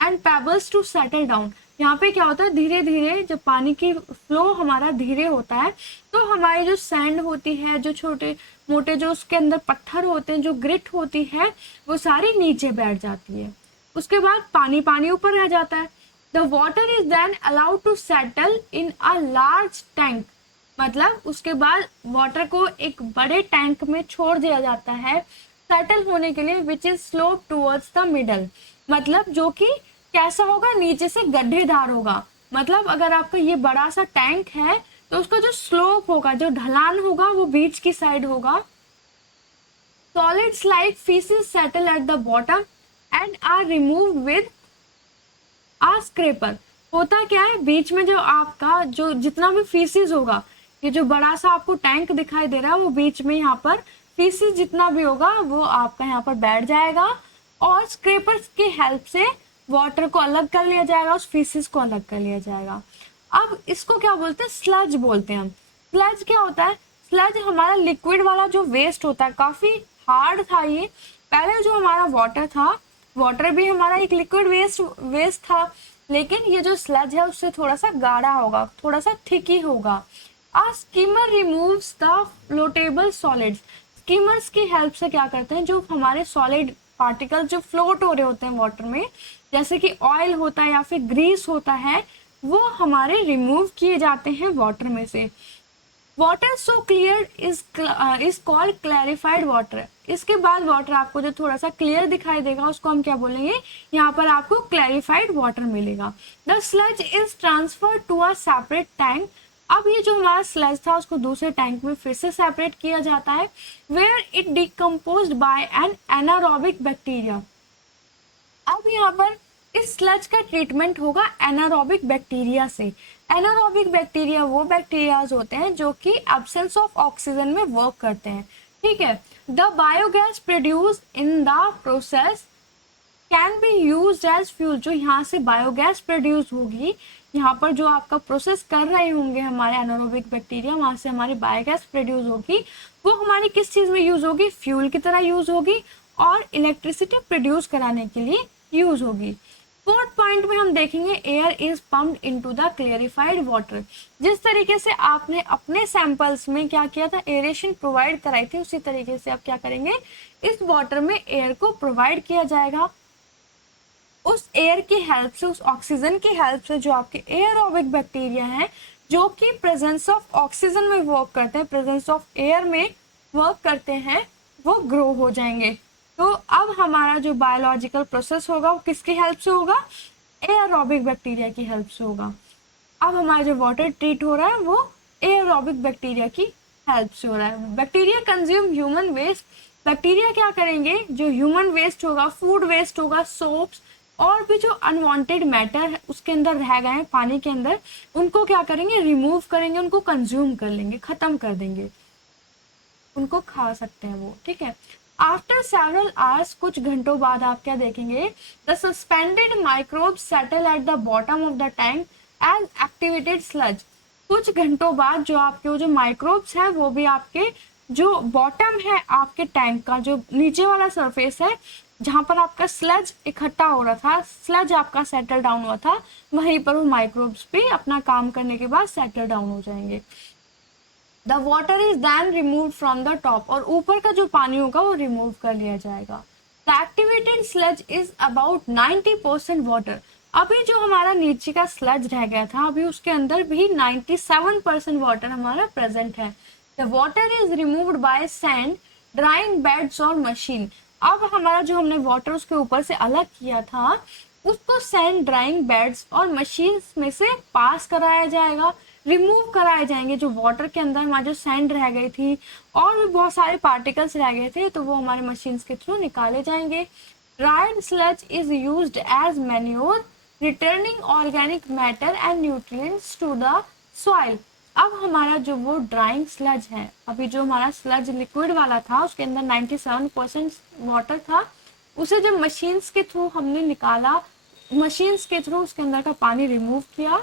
and pebbles to settle down. यहाँ पे क्या होता है, धीरे धीरे जब पानी की फ्लो हमारा धीरे होता है तो हमारी जो सैंड होती है, जो छोटे मोटे जो उसके अंदर पत्थर होते हैं, जो ग्रिट होती है वो सारी नीचे बैठ जाती है। उसके बाद पानी पानी ऊपर रह जाता है। The water is then allowed to settle in a large tank. मतलब उसके बाद वाटर को एक बड़े टैंक में छोड़ दिया जाता है सेटल होने के लिए, which is slope towards the middle. मतलब जो कि कैसा होगा, नीचे से गड्ढेदार होगा। मतलब अगर आपका ये बड़ा सा टैंक है तो उसका जो स्लोप होगा, जो ढलान होगा वो बीच की साइड होगा। Solids like faeces settle at the bottom and are removed with a scraper. होता क्या है, बीच में जो आपका जो जितना भी फीसेस होगा ये जो बड़ा सा आपको टैंक दिखाई दे रहा है वो बीच में यहाँ पर फीसिस जितना भी होगा वो आपका यहाँ पर बैठ जाएगा और स्क्रैपर्स की हेल्प से वाटर को अलग कर लिया जाएगा, उस फीसिस को अलग कर लिया जाएगा। अब इसको क्या बोलते हैं, स्लज बोलते हैं हम। स्लज क्या होता है, स्लज हमारा लिक्विड वाला जो वेस्ट होता है, काफी हार्ड था ये। पहले जो हमारा वाटर था, वाटर भी हमारा एक लिक्विड वेस्ट था, लेकिन ये जो स्लज है उससे थोड़ा सा गाढ़ा होगा, थोड़ा सा थिक ही होगा। A skimmer removes the floatable solids। Skimmers की हेल्प से क्या करते हैं, जो हमारे सॉलिड पार्टिकल जो फ्लोट हो रहे होते हैं वाटर में, जैसे कि ऑयल होता है या फिर ग्रीस होता है, वो हमारे रिमूव किए जाते हैं वाटर में से। Water so clear is called clarified water. इसके बाद वाटर आपको जो थोड़ा सा क्लियर दिखाई देगा उसको हम क्या बोलेंगे, यहाँ पर आपको क्लैरिफाइड वाटर मिलेगा। The sludge is transfer to a separate tank. अब ये जो हमारा स्लज था उसको दूसरे टैंक में फिर से सेपरेट किया जाता है, where it decomposed by an anaerobic bacteria. अब यहाँ पर इस स्लज का ट्रीटमेंट होगा एनारोबिक बैक्टीरिया से। एनारोबिक बैक्टीरिया वो बैक्टीरियाज होते हैं जो कि एब्सेंस ऑफ ऑक्सीजन में वर्क करते हैं, ठीक है। The biogas produce in the process can be use as fuel. जो यहाँ से बायोगैस प्रोड्यूस होगी, यहाँ पर जो आपका प्रोसेस कर रहे होंगे हमारे एनारोबिक बैक्टीरिया, वहां से हमारी बायोगैस प्रोड्यूस होगी, वो हमारी किस चीज में यूज होगी, फ्यूल की तरह यूज होगी और इलेक्ट्रिसिटी प्रोड्यूस कराने के लिए यूज होगी। फोर्थ पॉइंट में हम देखेंगे air is pumped into the clarified water. जिस तरीके से आपने अपने सैंपल्स में क्या किया था, एरेशन प्रोवाइड कराई थी, उसी तरीके से आप क्या करेंगे, इस वाटर में एयर को प्रोवाइड किया जाएगा। उस एयर की हेल्प से, उस ऑक्सीजन की हेल्प से जो आपके एयरोबिक बैक्टीरिया हैं, जो कि प्रेजेंस ऑफ ऑक्सीजन में वर्क करते हैं, प्रेजेंस ऑफ एयर में वर्क करते हैं, वो ग्रो हो जाएंगे। तो अब हमारा जो बायोलॉजिकल प्रोसेस होगा वो किसकी हेल्प से होगा, एयरोबिक बैक्टीरिया की हेल्प से होगा। अब हमारा जो वाटर ट्रीट हो रहा है वो एयरोबिक बैक्टीरिया की हेल्प से हो रहा है। Bacteria consume human waste. Bacteria क्या करेंगे, जो ह्यूमन वेस्ट होगा, फूड वेस्ट होगा, सोप्स और भी जो अनवांटेड मैटर उसके अंदर रह गए हैं पानी के अंदर, उनको क्या करेंगे, रिमूव करेंगे, उनको कंज्यूम कर लेंगे, खत्म कर देंगे, उनको खा सकते हैं वो, ठीक है। आफ्टर सेवरल आवर्स, कुछ घंटों बाद आप क्या देखेंगे, the suspended microbes settle at the bottom of the tank as activated sludge. कुछ घंटों बाद जो आपके जो माइक्रोब्स हैं वो भी आपके जो बॉटम है आपके टैंक का, जो नीचे वाला सरफेस है जहां पर आपका स्लज इकट्ठा हो रहा था, स्लज आपका सेटल डाउन हुआ था, वहीं पर वो माइक्रोब्स भी अपना काम करने के बाद सेटल डाउन हो जाएंगे। The water is then remove from the top. और ऊपर का जो पानी होगा वो रिमूव कर लिया जाएगा। The activated sludge is about 90% water. अभी जो हमारा नीचे का स्लज रह गया था, अभी उसके अंदर भी 97% वाटर हमारा प्रेजेंट है। The water is removed by sand, drawing beds और मशीन। अब हमारा जो हमने वाटर उसके ऊपर से अलग किया था, उसको सैंड, ड्राइंग बेड्स और मशीन में से पास कराया जाएगा, रिमूव कराए जाएंगे। जो वाटर के अंदर हमारी जो सैंड रह गई थी और भी बहुत सारे पार्टिकल्स रह गए थे, तो वो हमारे मशीन के थ्रू निकाले जाएंगे। Dried sludge is used as manure, returning organic matter and nutrients to the soil. अब हमारा जो वो ड्राइंग स्लज है, अभी जो हमारा स्लज लिक्विड वाला था उसके अंदर 97% वाटर था, उसे जब मशीन्स के थ्रू हमने निकाला, मशीन्स के थ्रू उसके अंदर का पानी रिमूव किया,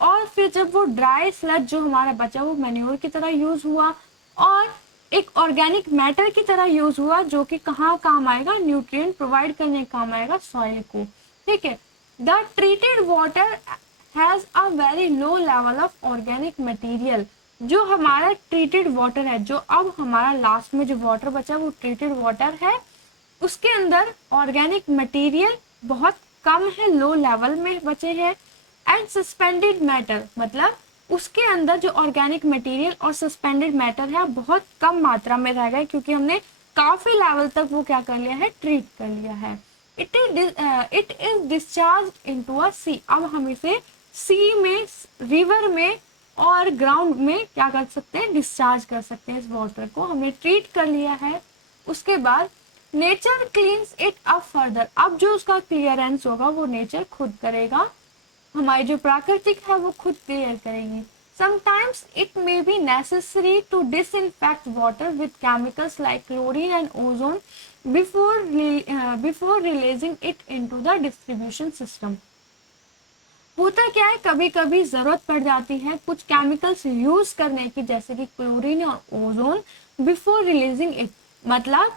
और फिर जब वो ड्राई स्लज जो हमारा बचा वो मैन्योर की तरह यूज हुआ और एक ऑर्गेनिक मैटर की तरह यूज हुआ, जो कि कहाँ काम आएगा, न्यूट्रिएंट प्रोवाइड करने काम आएगा सॉइल को, ठीक है। The treated water has a very low level of organic material. जो हमारा ट्रीटेड वाटर है, जो अब हमारा लास्ट में जो वाटर बचा वो ट्रीटेड वाटर है, उसके अंदर ऑर्गेनिक मटेरियल बहुत कम है, लो लेवल में बचे हैं। एंड सस्पेंडेड मैटर, मतलब उसके अंदर जो ऑर्गेनिक मटेरियल और सस्पेंडेड मैटर है बहुत कम मात्रा में रह गए, क्योंकि हमने काफी लेवल तक वो क्या कर लिया है, ट्रीट कर लिया है। It is discharge into a sea. अब हम इसे सी में, रिवर में और ग्राउंड में क्या कर सकते हैं, डिस्चार्ज कर सकते हैं। इस वाटर को हमने ट्रीट कर लिया है। उसके बाद nature cleans it up further. अब जो उसका क्लियरेंस होगा वो नेचर खुद करेगा, हमारी जो प्राकृतिक है वो खुद क्लियर करेगी। Sometimes it may be necessary to disinfect water with chemicals like chlorine and ozone before releasing it into the distribution system. होता क्या है, कभी कभी जरूरत पड़ जाती है कुछ केमिकल्स यूज करने की, जैसे कि क्लोरीन और ओजोन, बिफोर रिलीजिंग इट, मतलब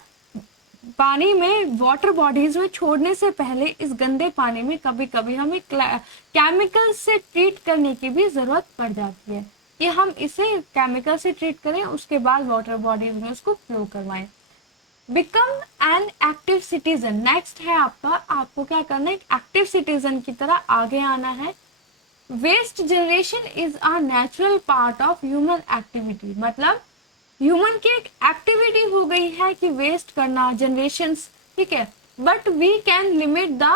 पानी में वाटर बॉडीज में छोड़ने से पहले इस गंदे पानी में कभी कभी हमें केमिकल से ट्रीट करने की भी जरूरत पड़ जाती है कि हम इसे केमिकल से ट्रीट करें, उसके बाद वाटर बॉडीज में उसको फ्लो करवाएं. Become an active citizen. Next है आपको क्या करना है, एक एक्टिव सिटीजन की तरह आगे आना है. Waste generation is a natural part of human activity, मतलब ह्यूमन की एक एक्टिविटी हो गई है कि वेस्ट करना, जनरेशंस, ठीक है. But we can limit the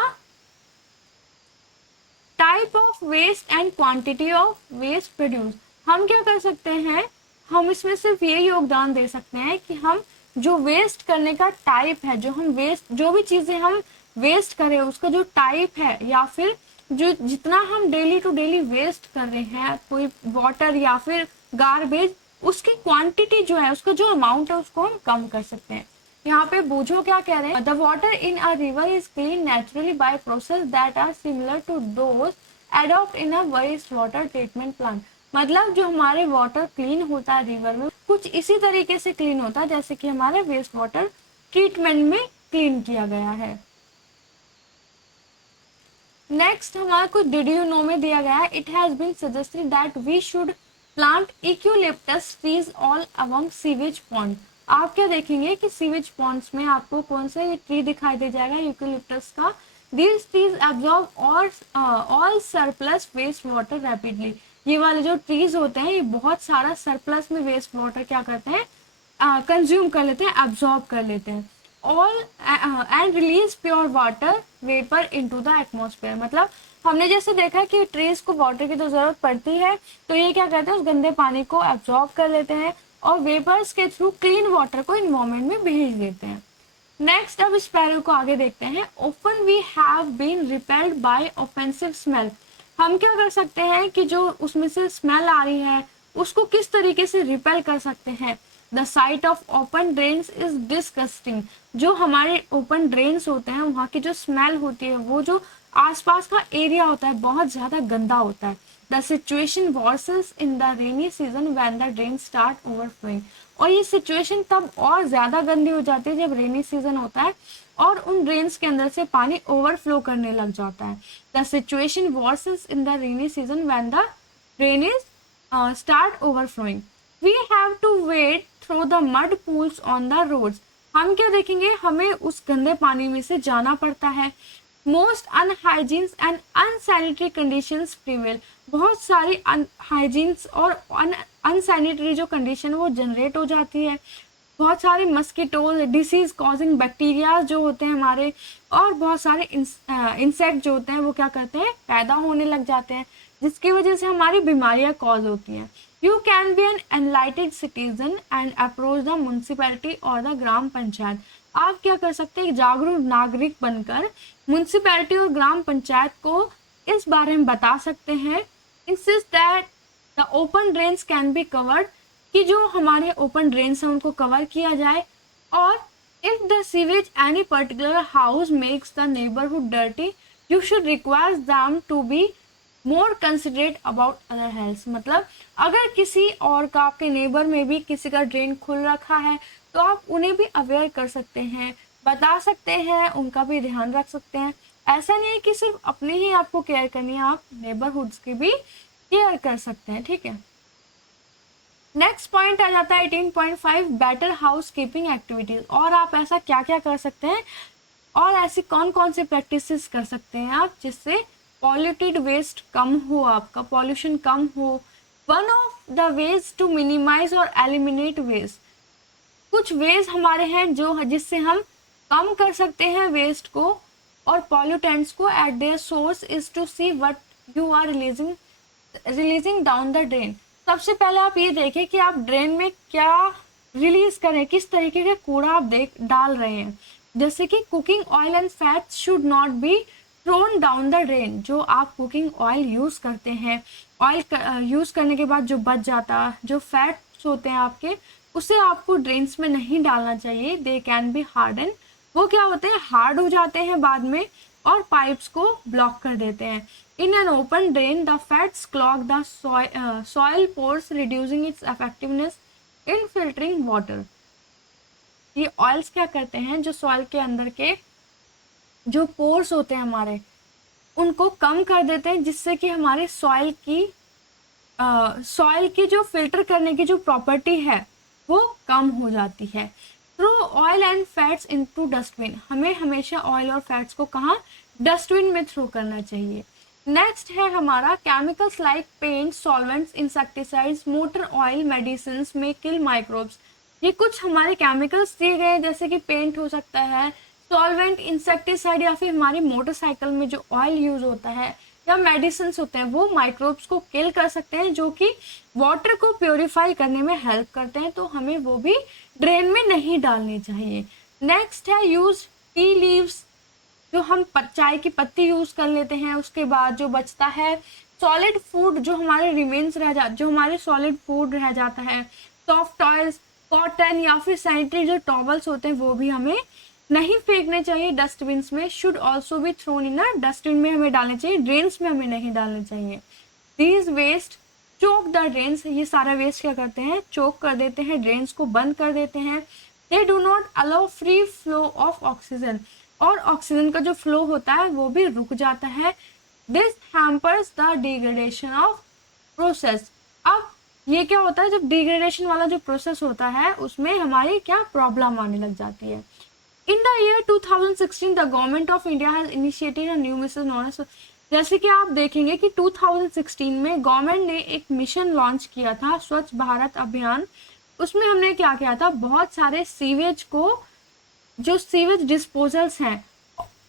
type of waste and quantity of waste produce. हम क्या कर सकते हैं, हम इसमें सिर्फ ये योगदान दे सकते हैं कि हम जो वेस्ट करने का टाइप है, जो भी चीजें हम वेस्ट करें उसका जो टाइप है, या फिर जो जितना हम डेली टू डेली वेस्ट कर रहे हैं, कोई वाटर या फिर गार्बेज, उसकी क्वांटिटी जो है, उसका जो अमाउंट है, उसको हम कम कर सकते हैं. यहाँ पे बूझो क्या कह रहे हैं, the water in a river is clean naturally by process that are similar to those adopt in a waste water treatment plant. मतलब जो हमारे वाटर क्लीन होता है रिवर में, कुछ इसी तरीके से क्लीन होता है जैसे कि हमारे वेस्ट वाटर ट्रीटमेंट में क्लीन किया गया है. नेक्स्ट हमारा कुछ डिड यू नो में दिया गया है. It has been suggested that we should plant eucalyptus trees all along sewage pond. आप क्या देखेंगे कि सीवेज पॉन्ड्स में आपको कौन सा ये ट्री दिखाई दे जाएगा, यूकेलिप्टस का. These trees absorb all surplus waste water rapidly. ये वाले जो ट्रीज होते हैं ये बहुत सारा सरप्लस में वेस्ट वाटर क्या करते हैं, कंज्यूम कर लेते हैं, एब्जॉर्ब कर लेते हैं. All and release pure water vapour into the atmosphere. मतलब हमने जैसे देखा कि ट्रीज को वाटर की तो जरूरत पड़ती है, तो ये क्या करते हैं, उस गंदे पानी को एब्जॉर्ब कर लेते हैं और वेपर्स के थ्रू क्लीन वाटर को इन्वायरमेंट में भेज देते हैं. नेक्स्ट अब इस पैरल को आगे देखते हैं. Often we have been repelled by offensive smell. हम क्या कर सकते हैं कि जो उसमें से स्मेल आ रही है उसको किस तरीके से रिपेल कर सकते हैं. The site of open drains is disgusting. जो हमारे ओपन ड्रेन्स होते हैं वहाँ की जो स्मेल होती है, वो जो आसपास का एरिया होता है बहुत ज्यादा गंदा होता है. The situation worsens in the rainy season when the drain start overflowing. और ये सिचुएशन तब और ज्यादा गंदी हो जाती है जब रेनी सीजन होता है और उन ड्रेन्स के अंदर से पानी ओवरफ्लो करने लग जाता है. The situation worsens in the rainy season when the rain is start overflowing. We have to wade through the mud pools on the roads. हम क्या देखेंगे, हमें उस गंदे पानी में से जाना पड़ता है. Most unhygienic and unsanitary conditions prevail. बहुत सारी अनहाइजीन्स और अनसैनिटरी जो कंडीशन वो जनरेट हो जाती है. बहुत सारे मस्कीटोज, डिसीज कॉजिंग बैक्टीरिया जो होते हैं हमारे, और बहुत सारे इंसेक्ट जो होते हैं वो क्या करते हैं, पैदा होने लग जाते हैं, जिसकी वजह से हमारी बीमारियां कॉज होती हैं. You can be an enlightened citizen and approach the municipality or the gram panchayat. आप क्या कर सकते हैं, जागरूक नागरिक बनकर म्यूनसिपैलिटी और ग्राम पंचायत को इस बारे में बता सकते हैं. Insist that the open drains can be covered, कि जो हमारे ओपन ड्रेन्स हैं उनको कवर किया जाए. और if the sewage any particular house makes the neighbourhood dirty you should require them to be more considerate about other health. मतलब अगर किसी और का, आपके नेबर में भी किसी का ड्रेन खुल रखा है तो आप उन्हें भी अवेयर कर सकते हैं, बता सकते हैं, उनका भी ध्यान रख सकते हैं. ऐसा नहीं है कि सिर्फ अपनी ही आपको केयर करनी है, आप नेबरहुड्स की भी केयर कर सकते हैं. ठीक है. नेक्स्ट पॉइंट आ जाता है 18.5 बेटर हाउस कीपिंग एक्टिविटीज. और आप ऐसा क्या क्या कर सकते हैं और ऐसी कौन कौन सी प्रैक्टिसेस कर सकते हैं आप जिससे पॉल्यूटेड वेस्ट कम हो, आपका पॉल्यूशन कम हो. One of the ways to minimise or eliminate waste. कुछ वेज हमारे हैं जो जिससे हम कम कर सकते हैं वेस्ट को और पॉल्यूटेंट्स को at their source is to see what you are releasing down the drain. सबसे पहले आप ये देखें कि आप ड्रेन में क्या रिलीज करें, किस तरीके का कूड़ा आप डाल रहे हैं. जैसे कि cooking oil and fats should not be thrown down the drain. जो आप कुकिंग ऑयल यूज़ करते हैं, ऑयल यूज़ करने के बाद जो बच जाता, जो फैट्स होते हैं आपके, उसे आपको ड्रेन्स में नहीं डालना चाहिए। दे कैन बी हार्डन, वो क्या होते हैं, हार्ड हो जाते हैं बाद में और पाइप्स को ब्लॉक कर देते हैं। In an open drain the fats clog the soil pores reducing it's effectiveness in filtering water. ये ऑयल्स क्या करते हैं, जो सॉइल के अंदर के जो पोर्स होते हैं हमारे, उनको कम कर देते हैं, जिससे कि हमारे सॉइल की जो फिल्टर करने की जो प्रॉपर्टी है वो कम हो जाती है। Throw oil and fats into dustbin, हमें हमेशा ऑयल और फैट्स को कहाँ, डस्टबिन में थ्रो करना चाहिए। नेक्स्ट है हमारा chemicals like paint, solvents, insecticides, motor oil, medicine may kill microbes. ये कुछ हमारे केमिकल्स दिए गए हैं, जैसे कि पेंट हो सकता है, सॉल्वेंट, इंसेक्टिसाइड, या फिर हमारी मोटरसाइकिल में जो ऑयल यूज होता है, या मेडिसिन होते हैं, वो माइक्रोब्स को किल कर सकते हैं, जो कि वाटर को प्योरीफाई करने में हेल्प करते हैं। तो हमें वो भी ड्रेन में नहीं डालनी चाहिए। नेक्स्ट है यूज टी लीव्स, जो हम चाय की पत्ती यूज कर लेते हैं, उसके बाद जो बचता है सॉलिड फूड, जो हमारे रिमेन्स रह जा जो हमारे सॉलिड फूड रह जाता है, सॉफ्ट टॉयल्स, कॉटन या फिर सैनिटरी जो टॉवल्स होते हैं, वो भी हमें नहीं फेंकने चाहिए डस्टबिन में। Should also be thrown in a dustbin में हमें डालने चाहिए, ड्रेन्स में हमें नहीं डालने चाहिए। These waste choke the drains, ये सारा वेस्ट क्या करते हैं, चोक कर देते हैं, ड्रेन्स को बंद कर देते हैं। They do not allow free flow of oxygen, और ऑक्सीजन का जो फ्लो होता है वो भी रुक जाता है। This hampers the degradation of process. अब ये क्या होता है, जब डिग्रेडेशन वाला जो प्रोसेस होता है उसमें हमारी क्या प्रॉब्लम आने लग जाती है। In the year 2016, the government of India has initiated a new mission known as, जैसे कि आप देखेंगे कि 2016 में गवर्नमेंट ने एक मिशन लॉन्च किया था, स्वच्छ भारत अभियान। उसमें हमने क्या किया था, बहुत सारे सीवेज को, जो सीवेज डिस्पोजल्स हैं,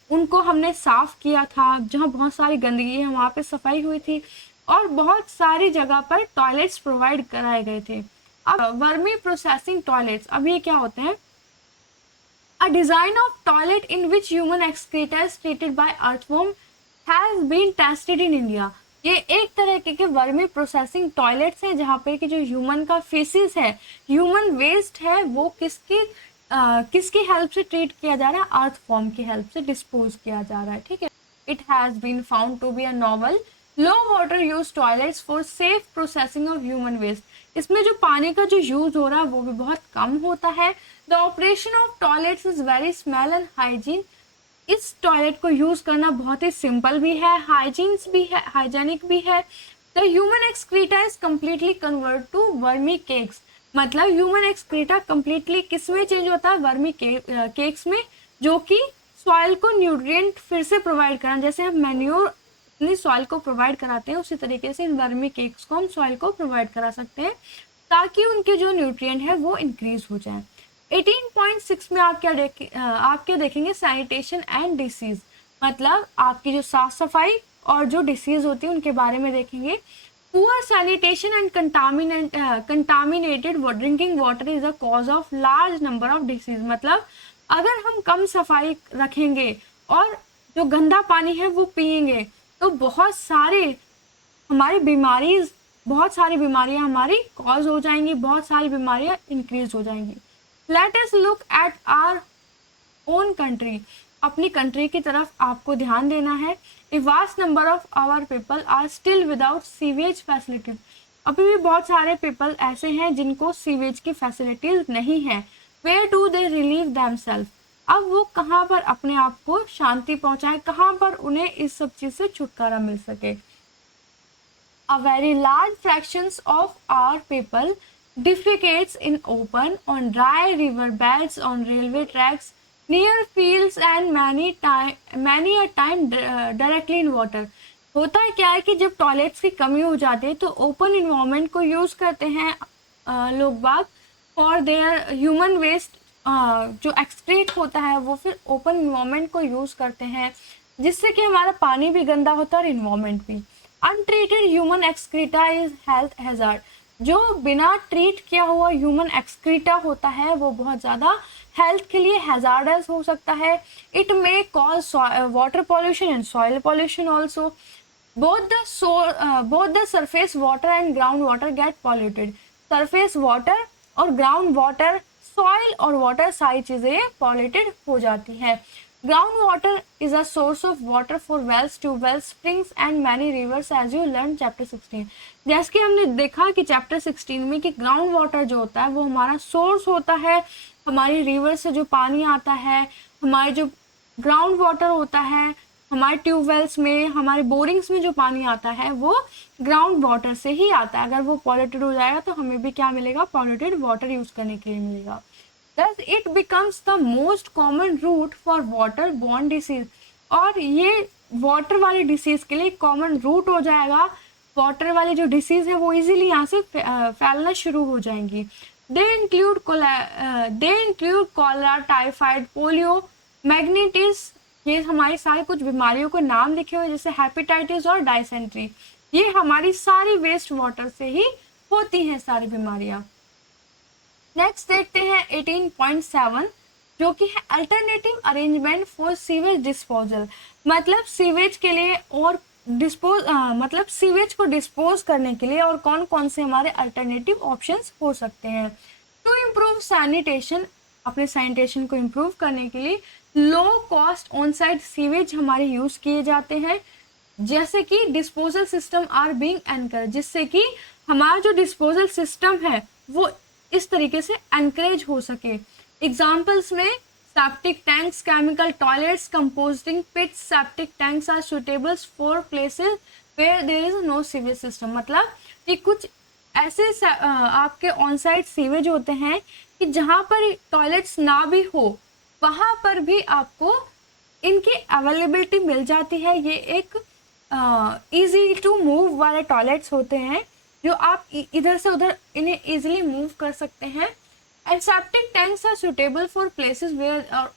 उनको हमने साफ किया था। जहाँ बहुत सारी गंदगी है वहाँ पे सफाई हुई थी, और बहुत सारी जगह पर टॉयलेट्स प्रोवाइड कराए गए थे। अब वर्मी प्रोसेसिंग टॉयलेट्स, अब ये क्या होते हैं, A design of toilet in which human excreta is treated by earthworm has been tested in India। ये एक तरह के वर्मी प्रोसेसिंग टॉयलेट्स हैं, जहाँ पे कि जो ह्यूमन का फेसिस है, ह्यूमन वेस्ट है, वो किसकी हेल्प से ट्रीट किया जा रहा है, अर्थवॉर्म की हेल्प से डिस्पोज किया जा रहा है। ठीक है। It has been found to be a novel low water use toilets for safe processing of human waste. इसमें जो पानी का जो यूज हो रहा है वो भी बहुत कम होता है। The operation of toilets is very smell and hygiene. इस टॉयलेट को यूज करना बहुत ही सिंपल भी है, हाइजीन्स भी है, हाइजेनिक भी है। The human excreta is completely convert to vermi cakes, मतलब ह्यूमन एक्सक्रीटा कम्प्लीटली किस में चेंज होता है, वर्मी केक्स में, जो कि सॉइल को न्यूट्रिएंट फिर से प्रोवाइड करना, जैसे हम मैन्योर अपनी सॉइल को प्रोवाइड कराते हैं, उसी तरीके से इन वर्मी केक्स को हम सॉइल को प्रोवाइड करा सकते हैं, ताकि उनके जो न्यूट्रिएंट है वो इंक्रीज हो जाए। 18.6 में आप क्या देखेंगे, सैनिटेशन एंड डिसीज, मतलब आपकी जो साफ सफाई और जो डिसीज होती है उनके बारे में देखेंगे। Poor sanitation and contaminated drinking water is a cause of large number of disease, मतलब अगर हम कम सफाई रखेंगे और जो गंदा पानी है वो पियेंगे, तो बहुत सारी बीमारियां हमारी कॉज हो जाएंगी, बहुत सारी बीमारियां इंक्रीज हो जाएंगी। Let us look at our own country, अपनी कंट्री की तरफ आपको ध्यान देना है। A vast number of our people are still without sewage facilities, अभी भी बहुत सारे पीपल ऐसे हैं जिनको सीवेज की फैसिलिटीज नहीं है। Where do they relieve themselves, अब वो कहाँ पर अपने आप को शांति पहुंचाएं, कहाँ पर उन्हें इस सब चीज से छुटकारा मिल सके। A very large fractions of our people defecates in open, on dry river beds, on railway tracks, near fields and many a time directly in water। होता है क्या है कि जब टॉयलेट्स की कमी हो जाती है तो ओपन इन्वायरमेंट को यूज करते हैं लोग बाग फॉर देयर ह्यूमन वेस्ट, जो एक्सक्रीट होता है वो फिर ओपन इन्वायरमेंट को यूज करते हैं, जिससे कि हमारा पानी भी गंदा होता है और इन्वायरमेंट भी। Untreated human excreta is health hazard, जो बिना ट्रीट किया हुआ ह्यूमन एक्सक्रीटा होता है वो बहुत ज़्यादा हेल्थ के लिए हैजार्डस हो सकता है। It may cause water pollution and soil pollution also. both the surface water and ground water get polluted। surface water और ground water, soil और water सारी चीजें polluted हो जाती है। ground water is a source of water for wells, tubewells, springs and many rivers as you learned chapter 16। जैसे कि हमने देखा कि चैप्टर 16 में कि ग्राउंड वाटर जो होता है वो हमारा सोर्स होता है, हमारी रिवर से जो पानी आता है, हमारे जो ग्राउंड वाटर होता है, हमारे ट्यूबवेल्स में, हमारे बोरिंग्स में जो पानी आता है वो ग्राउंड वाटर से ही आता है। अगर वो पॉल्यूटेड हो जाएगा तो हमें भी क्या मिलेगा, पॉल्यूटेड वाटर यूज करने के लिए मिलेगा। Thus it becomes the most common route for water borne disease। और ये वाटर वाली डिसीज के लिए कॉमन रूट हो जाएगा। वाटर वाली जो डिसीज है वो इजीली यहाँ से फैलना शुरू हो जाएंगी। They include cholera, typhoid, polio, meningitis. ये हमारी सारी कुछ बीमारियों को नाम लिखे हुए, जैसे हेपेटाइटिस और डायसेंट्री। ये हमारी सारी वेस्ट वाटर से ही होती हैं सारी बीमारियां। नेक्स्ट देखते हैं 18.7 जो कि है alternative arrangement for sewage disposal. मतलब सीवेज के लिए और मतलब सीवेज को डिस्पोज करने के लिए और कौन कौन से हमारे अल्टरनेटिव ऑप्शंस हो सकते हैं। टू इम्प्रूव सैनिटेशन, अपने सैनिटेशन को इम्प्रूव करने के लिए low cost on site sewage हमारे यूज किए जाते हैं। जैसे कि disposal system are being encourage, जिससे कि हमारा जो डिस्पोजल सिस्टम है वो इस तरीके से एनकरेज हो सके। एग्जाम्पल्स में septic tanks, chemical toilets, composting pits, septic tanks are suitable for places where there is no sewage system. मतलब कि कुछ ऐसे आपके ऑन साइट सीवेज होते हैं कि जहाँ पर टॉयलेट्स ना भी हो वहाँ पर भी आपको इनकी अवेलेबिलिटी मिल जाती है। ये एक इजी टू मूव वाले टॉयलेट्स होते हैं जो आप इधर से उधर इन्हें इजीली मूव कर सकते हैं। And septic tanks are suitable for places where, और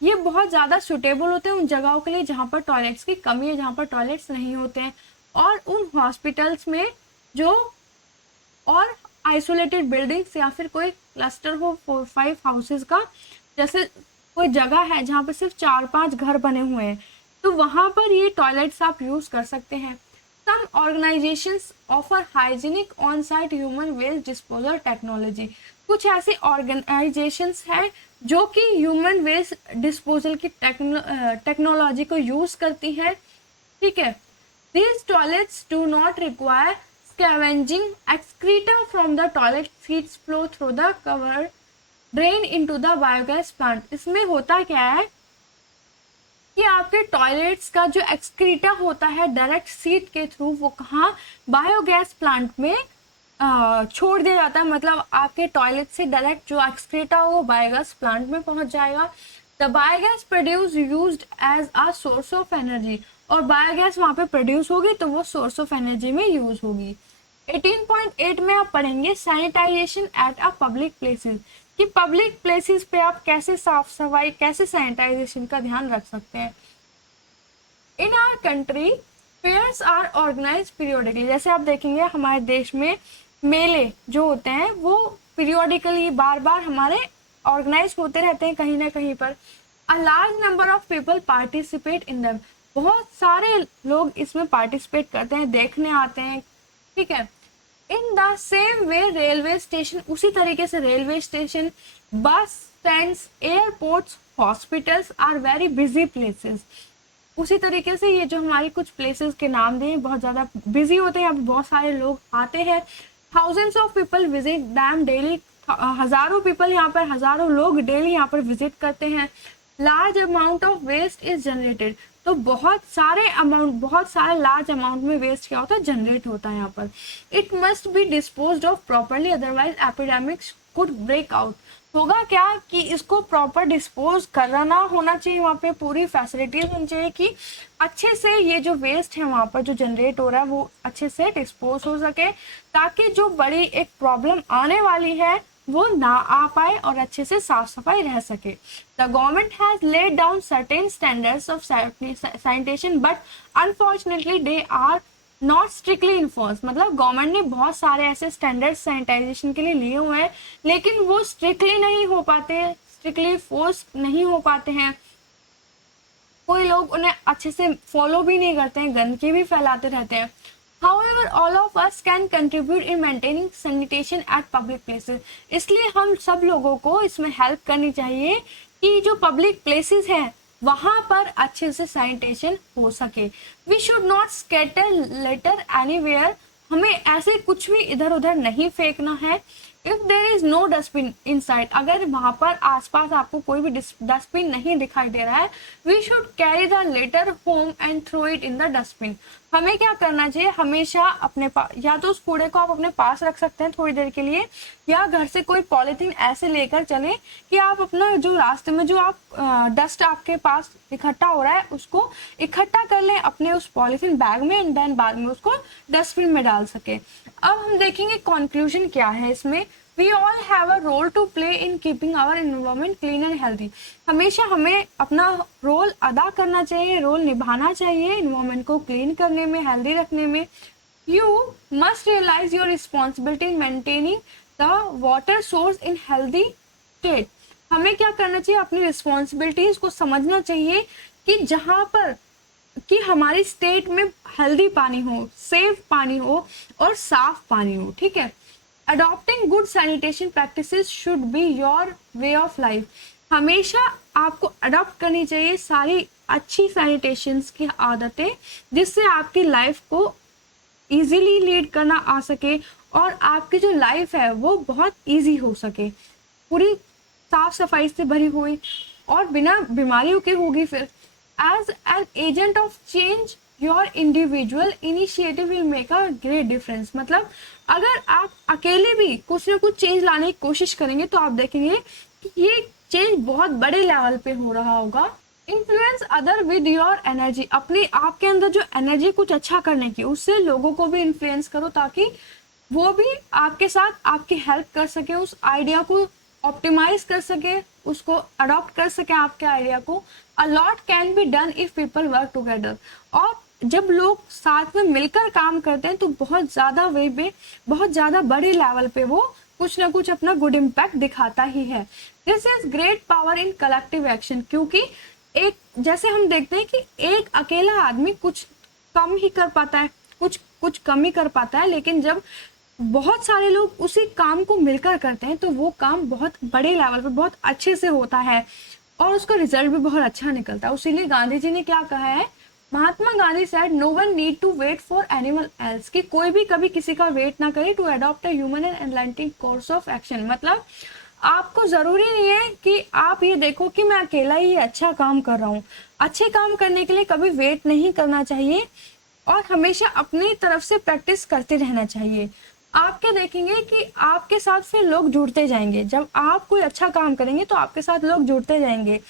ये बहुत ज़्यादा सुटेबल होते हैं उन जगहों के लिए जहाँ पर टॉयलेट्स की कमी है, जहाँ पर टॉयलेट्स नहीं होते हैं। और उन हॉस्पिटल्स में जो और आइसोलेटेड बिल्डिंग्स या फिर कोई क्लस्टर हो 4-5 हाउसेज का, जैसे कोई जगह है जहाँ पर सिर्फ 4-5 घर बने हुए हैं, तो वहाँ पर ये टॉयलेट्स आप यूज़ कर सकते हैं। Some organisations offer hygienic on site human waste disposal technology. कुछ ऐसे ऑर्गेनाइजेशंस हैं जो कि ह्यूमन वेस्ट डिस्पोजल की टेक्नोलॉजी को यूज़ करती हैं। ठीक है। These toilets do not require scavenging excreta from the toilet seats flow through the covered drain into the biogas plant। इसमें होता क्या है कि आपके टॉयलेट्स का जो एक्सक्रीटा होता है डायरेक्ट सीट के थ्रू वो कहाँ, बायोगैस प्लांट में छोड़ दिया जाता है। मतलब आपके टॉयलेट से डायरेक्ट जो एक्सक्रीटा हो वो बायोगैस प्लांट में पहुंच जाएगा। The biogas produce used as a source of energy, और बायोगैस वहाँ पे प्रोड्यूस होगी तो वो सोर्स ऑफ एनर्जी में यूज होगी। 18.8 में आप पढ़ेंगे sanitization at a public places, कि पब्लिक प्लेसेस पे आप कैसे साफ सफाई, कैसे सैनिटाइजेशन का ध्यान रख सकते हैं। In our country fairs are organise periodically. जैसे आप देखेंगे हमारे देश में मेले जो होते हैं वो पीरियोडिकली बार बार हमारे ऑर्गेनाइज होते रहते हैं कहीं ना कहीं पर। A large number of people participate in them, बहुत सारे लोग इसमें पार्टिसिपेट करते हैं, देखने आते हैं। ठीक है। In the same way railway station, उसी तरीके से railway station, bus stands, airports, hospitals are very busy places. उसी तरीके से ये जो हमारी कुछ प्लेसेस के नाम दिए बहुत ज़्यादा बिजी होते हैं, यहाँ पे बहुत सारे लोग आते हैं। Thousands of people visit dam daily, हज़ारों पीपल यहाँ पर, हज़ारों लोग डेली यहाँ पर विजिट करते हैं। Large amount of waste is generated, तो बहुत सारे लार्ज अमाउंट में वेस्ट क्या होता है, जनरेट होता है यहाँ पर। It must be disposed of properly otherwise epidemics could break out. होगा क्या कि इसको प्रॉपर डिस्पोज करना होना चाहिए, वहाँ पे पूरी फैसिलिटीज होनी चाहिए कि अच्छे से ये जो वेस्ट है वहाँ पर जो जनरेट हो रहा है वो अच्छे से डिस्पोज हो सके, ताकि जो बड़ी एक प्रॉब्लम आने वाली है वो ना आ पाए और अच्छे से साफ सफाई रह सके। The government has laid down certain standards of sanitation but unfortunately they are not strictly enforce. मतलब गवर्नमेंट ने बहुत सारे ऐसे स्टैंडर्ड्स सैनिटाइजेशन के लिए लिए हुए हैं लेकिन वो स्ट्रिक्टली नहीं हो पाते, स्ट्रिक्टली फोर्स नहीं हो पाते हैं, कोई लोग उन्हें अच्छे से फॉलो भी नहीं करते हैं, गंदगी भी फैलाते रहते हैं। However, all of us can contribute in maintaining sanitation at public places. इसलिए हम सब लोगों को इसमें हेल्प करनी चाहिए कि जो पब्लिक प्लेसेस हैं वहां पर अच्छे से सैनिटेशन हो सके। We should not scatter litter anywhere, हमें ऐसे कुछ भी इधर उधर नहीं फेंकना है। If there is no dustbin in side, अगर वहां पर आसपास आपको कोई भी डस्टबिन नहीं दिखाई दे रहा है, we should carry the litter home and throw it in the dustbin. हमें क्या करना चाहिए, हमेशा अपने पास, या तो उस कूड़े को आप अपने पास रख सकते हैं थोड़ी देर के लिए, या घर से कोई पॉलीथीन ऐसे लेकर चले कि आप अपना जो रास्ते में जो आप डस्ट आपके पास इकट्ठा हो रहा है उसको इकट्ठा कर लें अपने उस पॉलीथीन बैग में, एंड देन बाद में उसको डस्टबिन में डाल सके। अब हम देखेंगे कंक्लूजन क्या है इसमें। We all have a role to play in keeping our environment clean and healthy. हमेशा हमें अपना रोल अदा करना चाहिए, रोल निभाना चाहिए एनवायरनमेंट को क्लीन करने में, हेल्दी रखने में। You must realise your responsibility in maintaining the water source in healthy state. हमें क्या करना चाहिए, अपनी रिस्पॉन्सिबिलिटीज को समझना चाहिए कि जहाँ पर कि हमारी स्टेट में हेल्दी पानी हो, सेफ पानी हो और साफ पानी हो, ठीक है। Adopting good sanitation practices should be your way of life. हमेशा आपको अडॉप्ट करनी चाहिए सारी अच्छी सैनिटेशन की आदतें, जिससे आपकी लाइफ को इजीली लीड करना आ सके और आपकी जो लाइफ है वो बहुत इजी हो सके, पूरी साफ सफाई से भरी हुई और बिना बीमारियों के होगी। फिर as an agent of change your individual initiative will make a great difference. मतलब अगर आप अकेले भी कुछ ना कुछ चेंज लाने की कोशिश करेंगे तो आप देखेंगे कि ये चेंज बहुत बड़े लेवल पे हो रहा होगा। Influence other with your energy, अपने आपके अंदर जो एनर्जी कुछ अच्छा करने की, उससे लोगों को भी इन्फ्लुएंस करो ताकि वो भी आपके साथ आपकी हेल्प कर सके, उस आइडिया को ऑप्टिमाइज कर सके, उसको अडॉप्ट कर सके आपके आइडिया को। A lot can be done if people work together. और जब लोग साथ में मिलकर काम करते हैं तो बहुत ज़्यादा वे पे, बहुत ज़्यादा बड़े लेवल पे वो कुछ ना कुछ अपना गुड इम्पैक्ट दिखाता ही है। This is great power in collective action, क्योंकि एक जैसे हम देखते हैं कि एक अकेला आदमी कुछ कम ही कर पाता है, कुछ कम ही कर पाता है, लेकिन जब बहुत सारे लोग उसी काम को मिलकर करते हैं तो वो काम बहुत बड़े लेवल पर बहुत अच्छे से होता है और उसका रिजल्ट भी बहुत अच्छा निकलता है। इसीलिए गांधी जी ने क्या कहा है, Mahatma Gandhi said no one need to wait for anyone else, कि कोई भी कभी किसी का वेट ना करे to adopt a human and enlightening course of action. मतलब आपको जरूरी नहीं है कि आप ये देखो कि मैं अकेला ही अच्छा काम कर रहा हूँ। अच्छे काम करने के लिए कभी वेट नहीं करना चाहिए और हमेशा अपनी तरफ से प्रैक्टिस करते रहना चाहिए। आप क्या देखेंगे कि आपके साथ फिर लोग जुड़ते जाएंगे, जब आप कोई अच्छा काम करेंगे तो आपके साथ लोग जुड़ते जाएंगे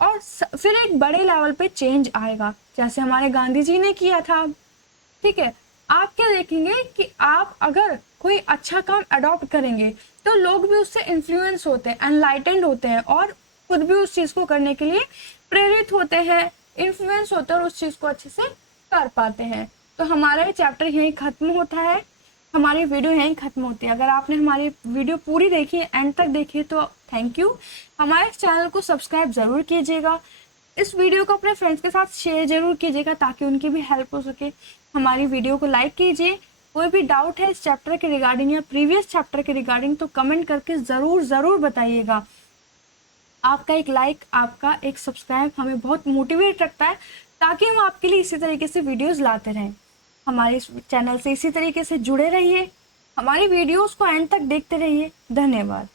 और फिर एक बड़े लेवल पे चेंज आएगा, जैसे हमारे गांधी जी ने किया था, ठीक है। आप क्या देखेंगे कि आप अगर कोई अच्छा काम अडॉप्ट करेंगे तो लोग भी उससे इन्फ्लुएंस होते हैं, एनलाइटेंड होते हैं और खुद भी उस चीज को करने के लिए प्रेरित होते हैं, इन्फ्लुएंस होते हैं और उस चीज को अच्छे से कर पाते हैं। तो हमारा ये चैप्टर यहीं खत्म होता है, हमारी वीडियो यहीं खत्म होती है। अगर आपने हमारी वीडियो पूरी देखी, एंड तक देखी, तो थैंक यू। हमारे चैनल को सब्सक्राइब जरूर कीजिएगा, इस वीडियो को अपने फ्रेंड्स के साथ शेयर जरूर कीजिएगा ताकि उनकी भी हेल्प हो सके। हमारी वीडियो को लाइक कीजिए। कोई भी डाउट है इस चैप्टर के रिगार्डिंग या प्रीवियस चैप्टर के रिगार्डिंग तो कमेंट करके ज़रूर बताइएगा। आपका एक लाइक, आपका एक सब्सक्राइब हमें बहुत मोटिवेट रखता है ताकि हम आपके लिए इसी तरीके से वीडियोज़ लाते रहें। हमारे चैनल से इसी तरीके से जुड़े रहिए, हमारी वीडियोज़ को एंड तक देखते रहिए। धन्यवाद।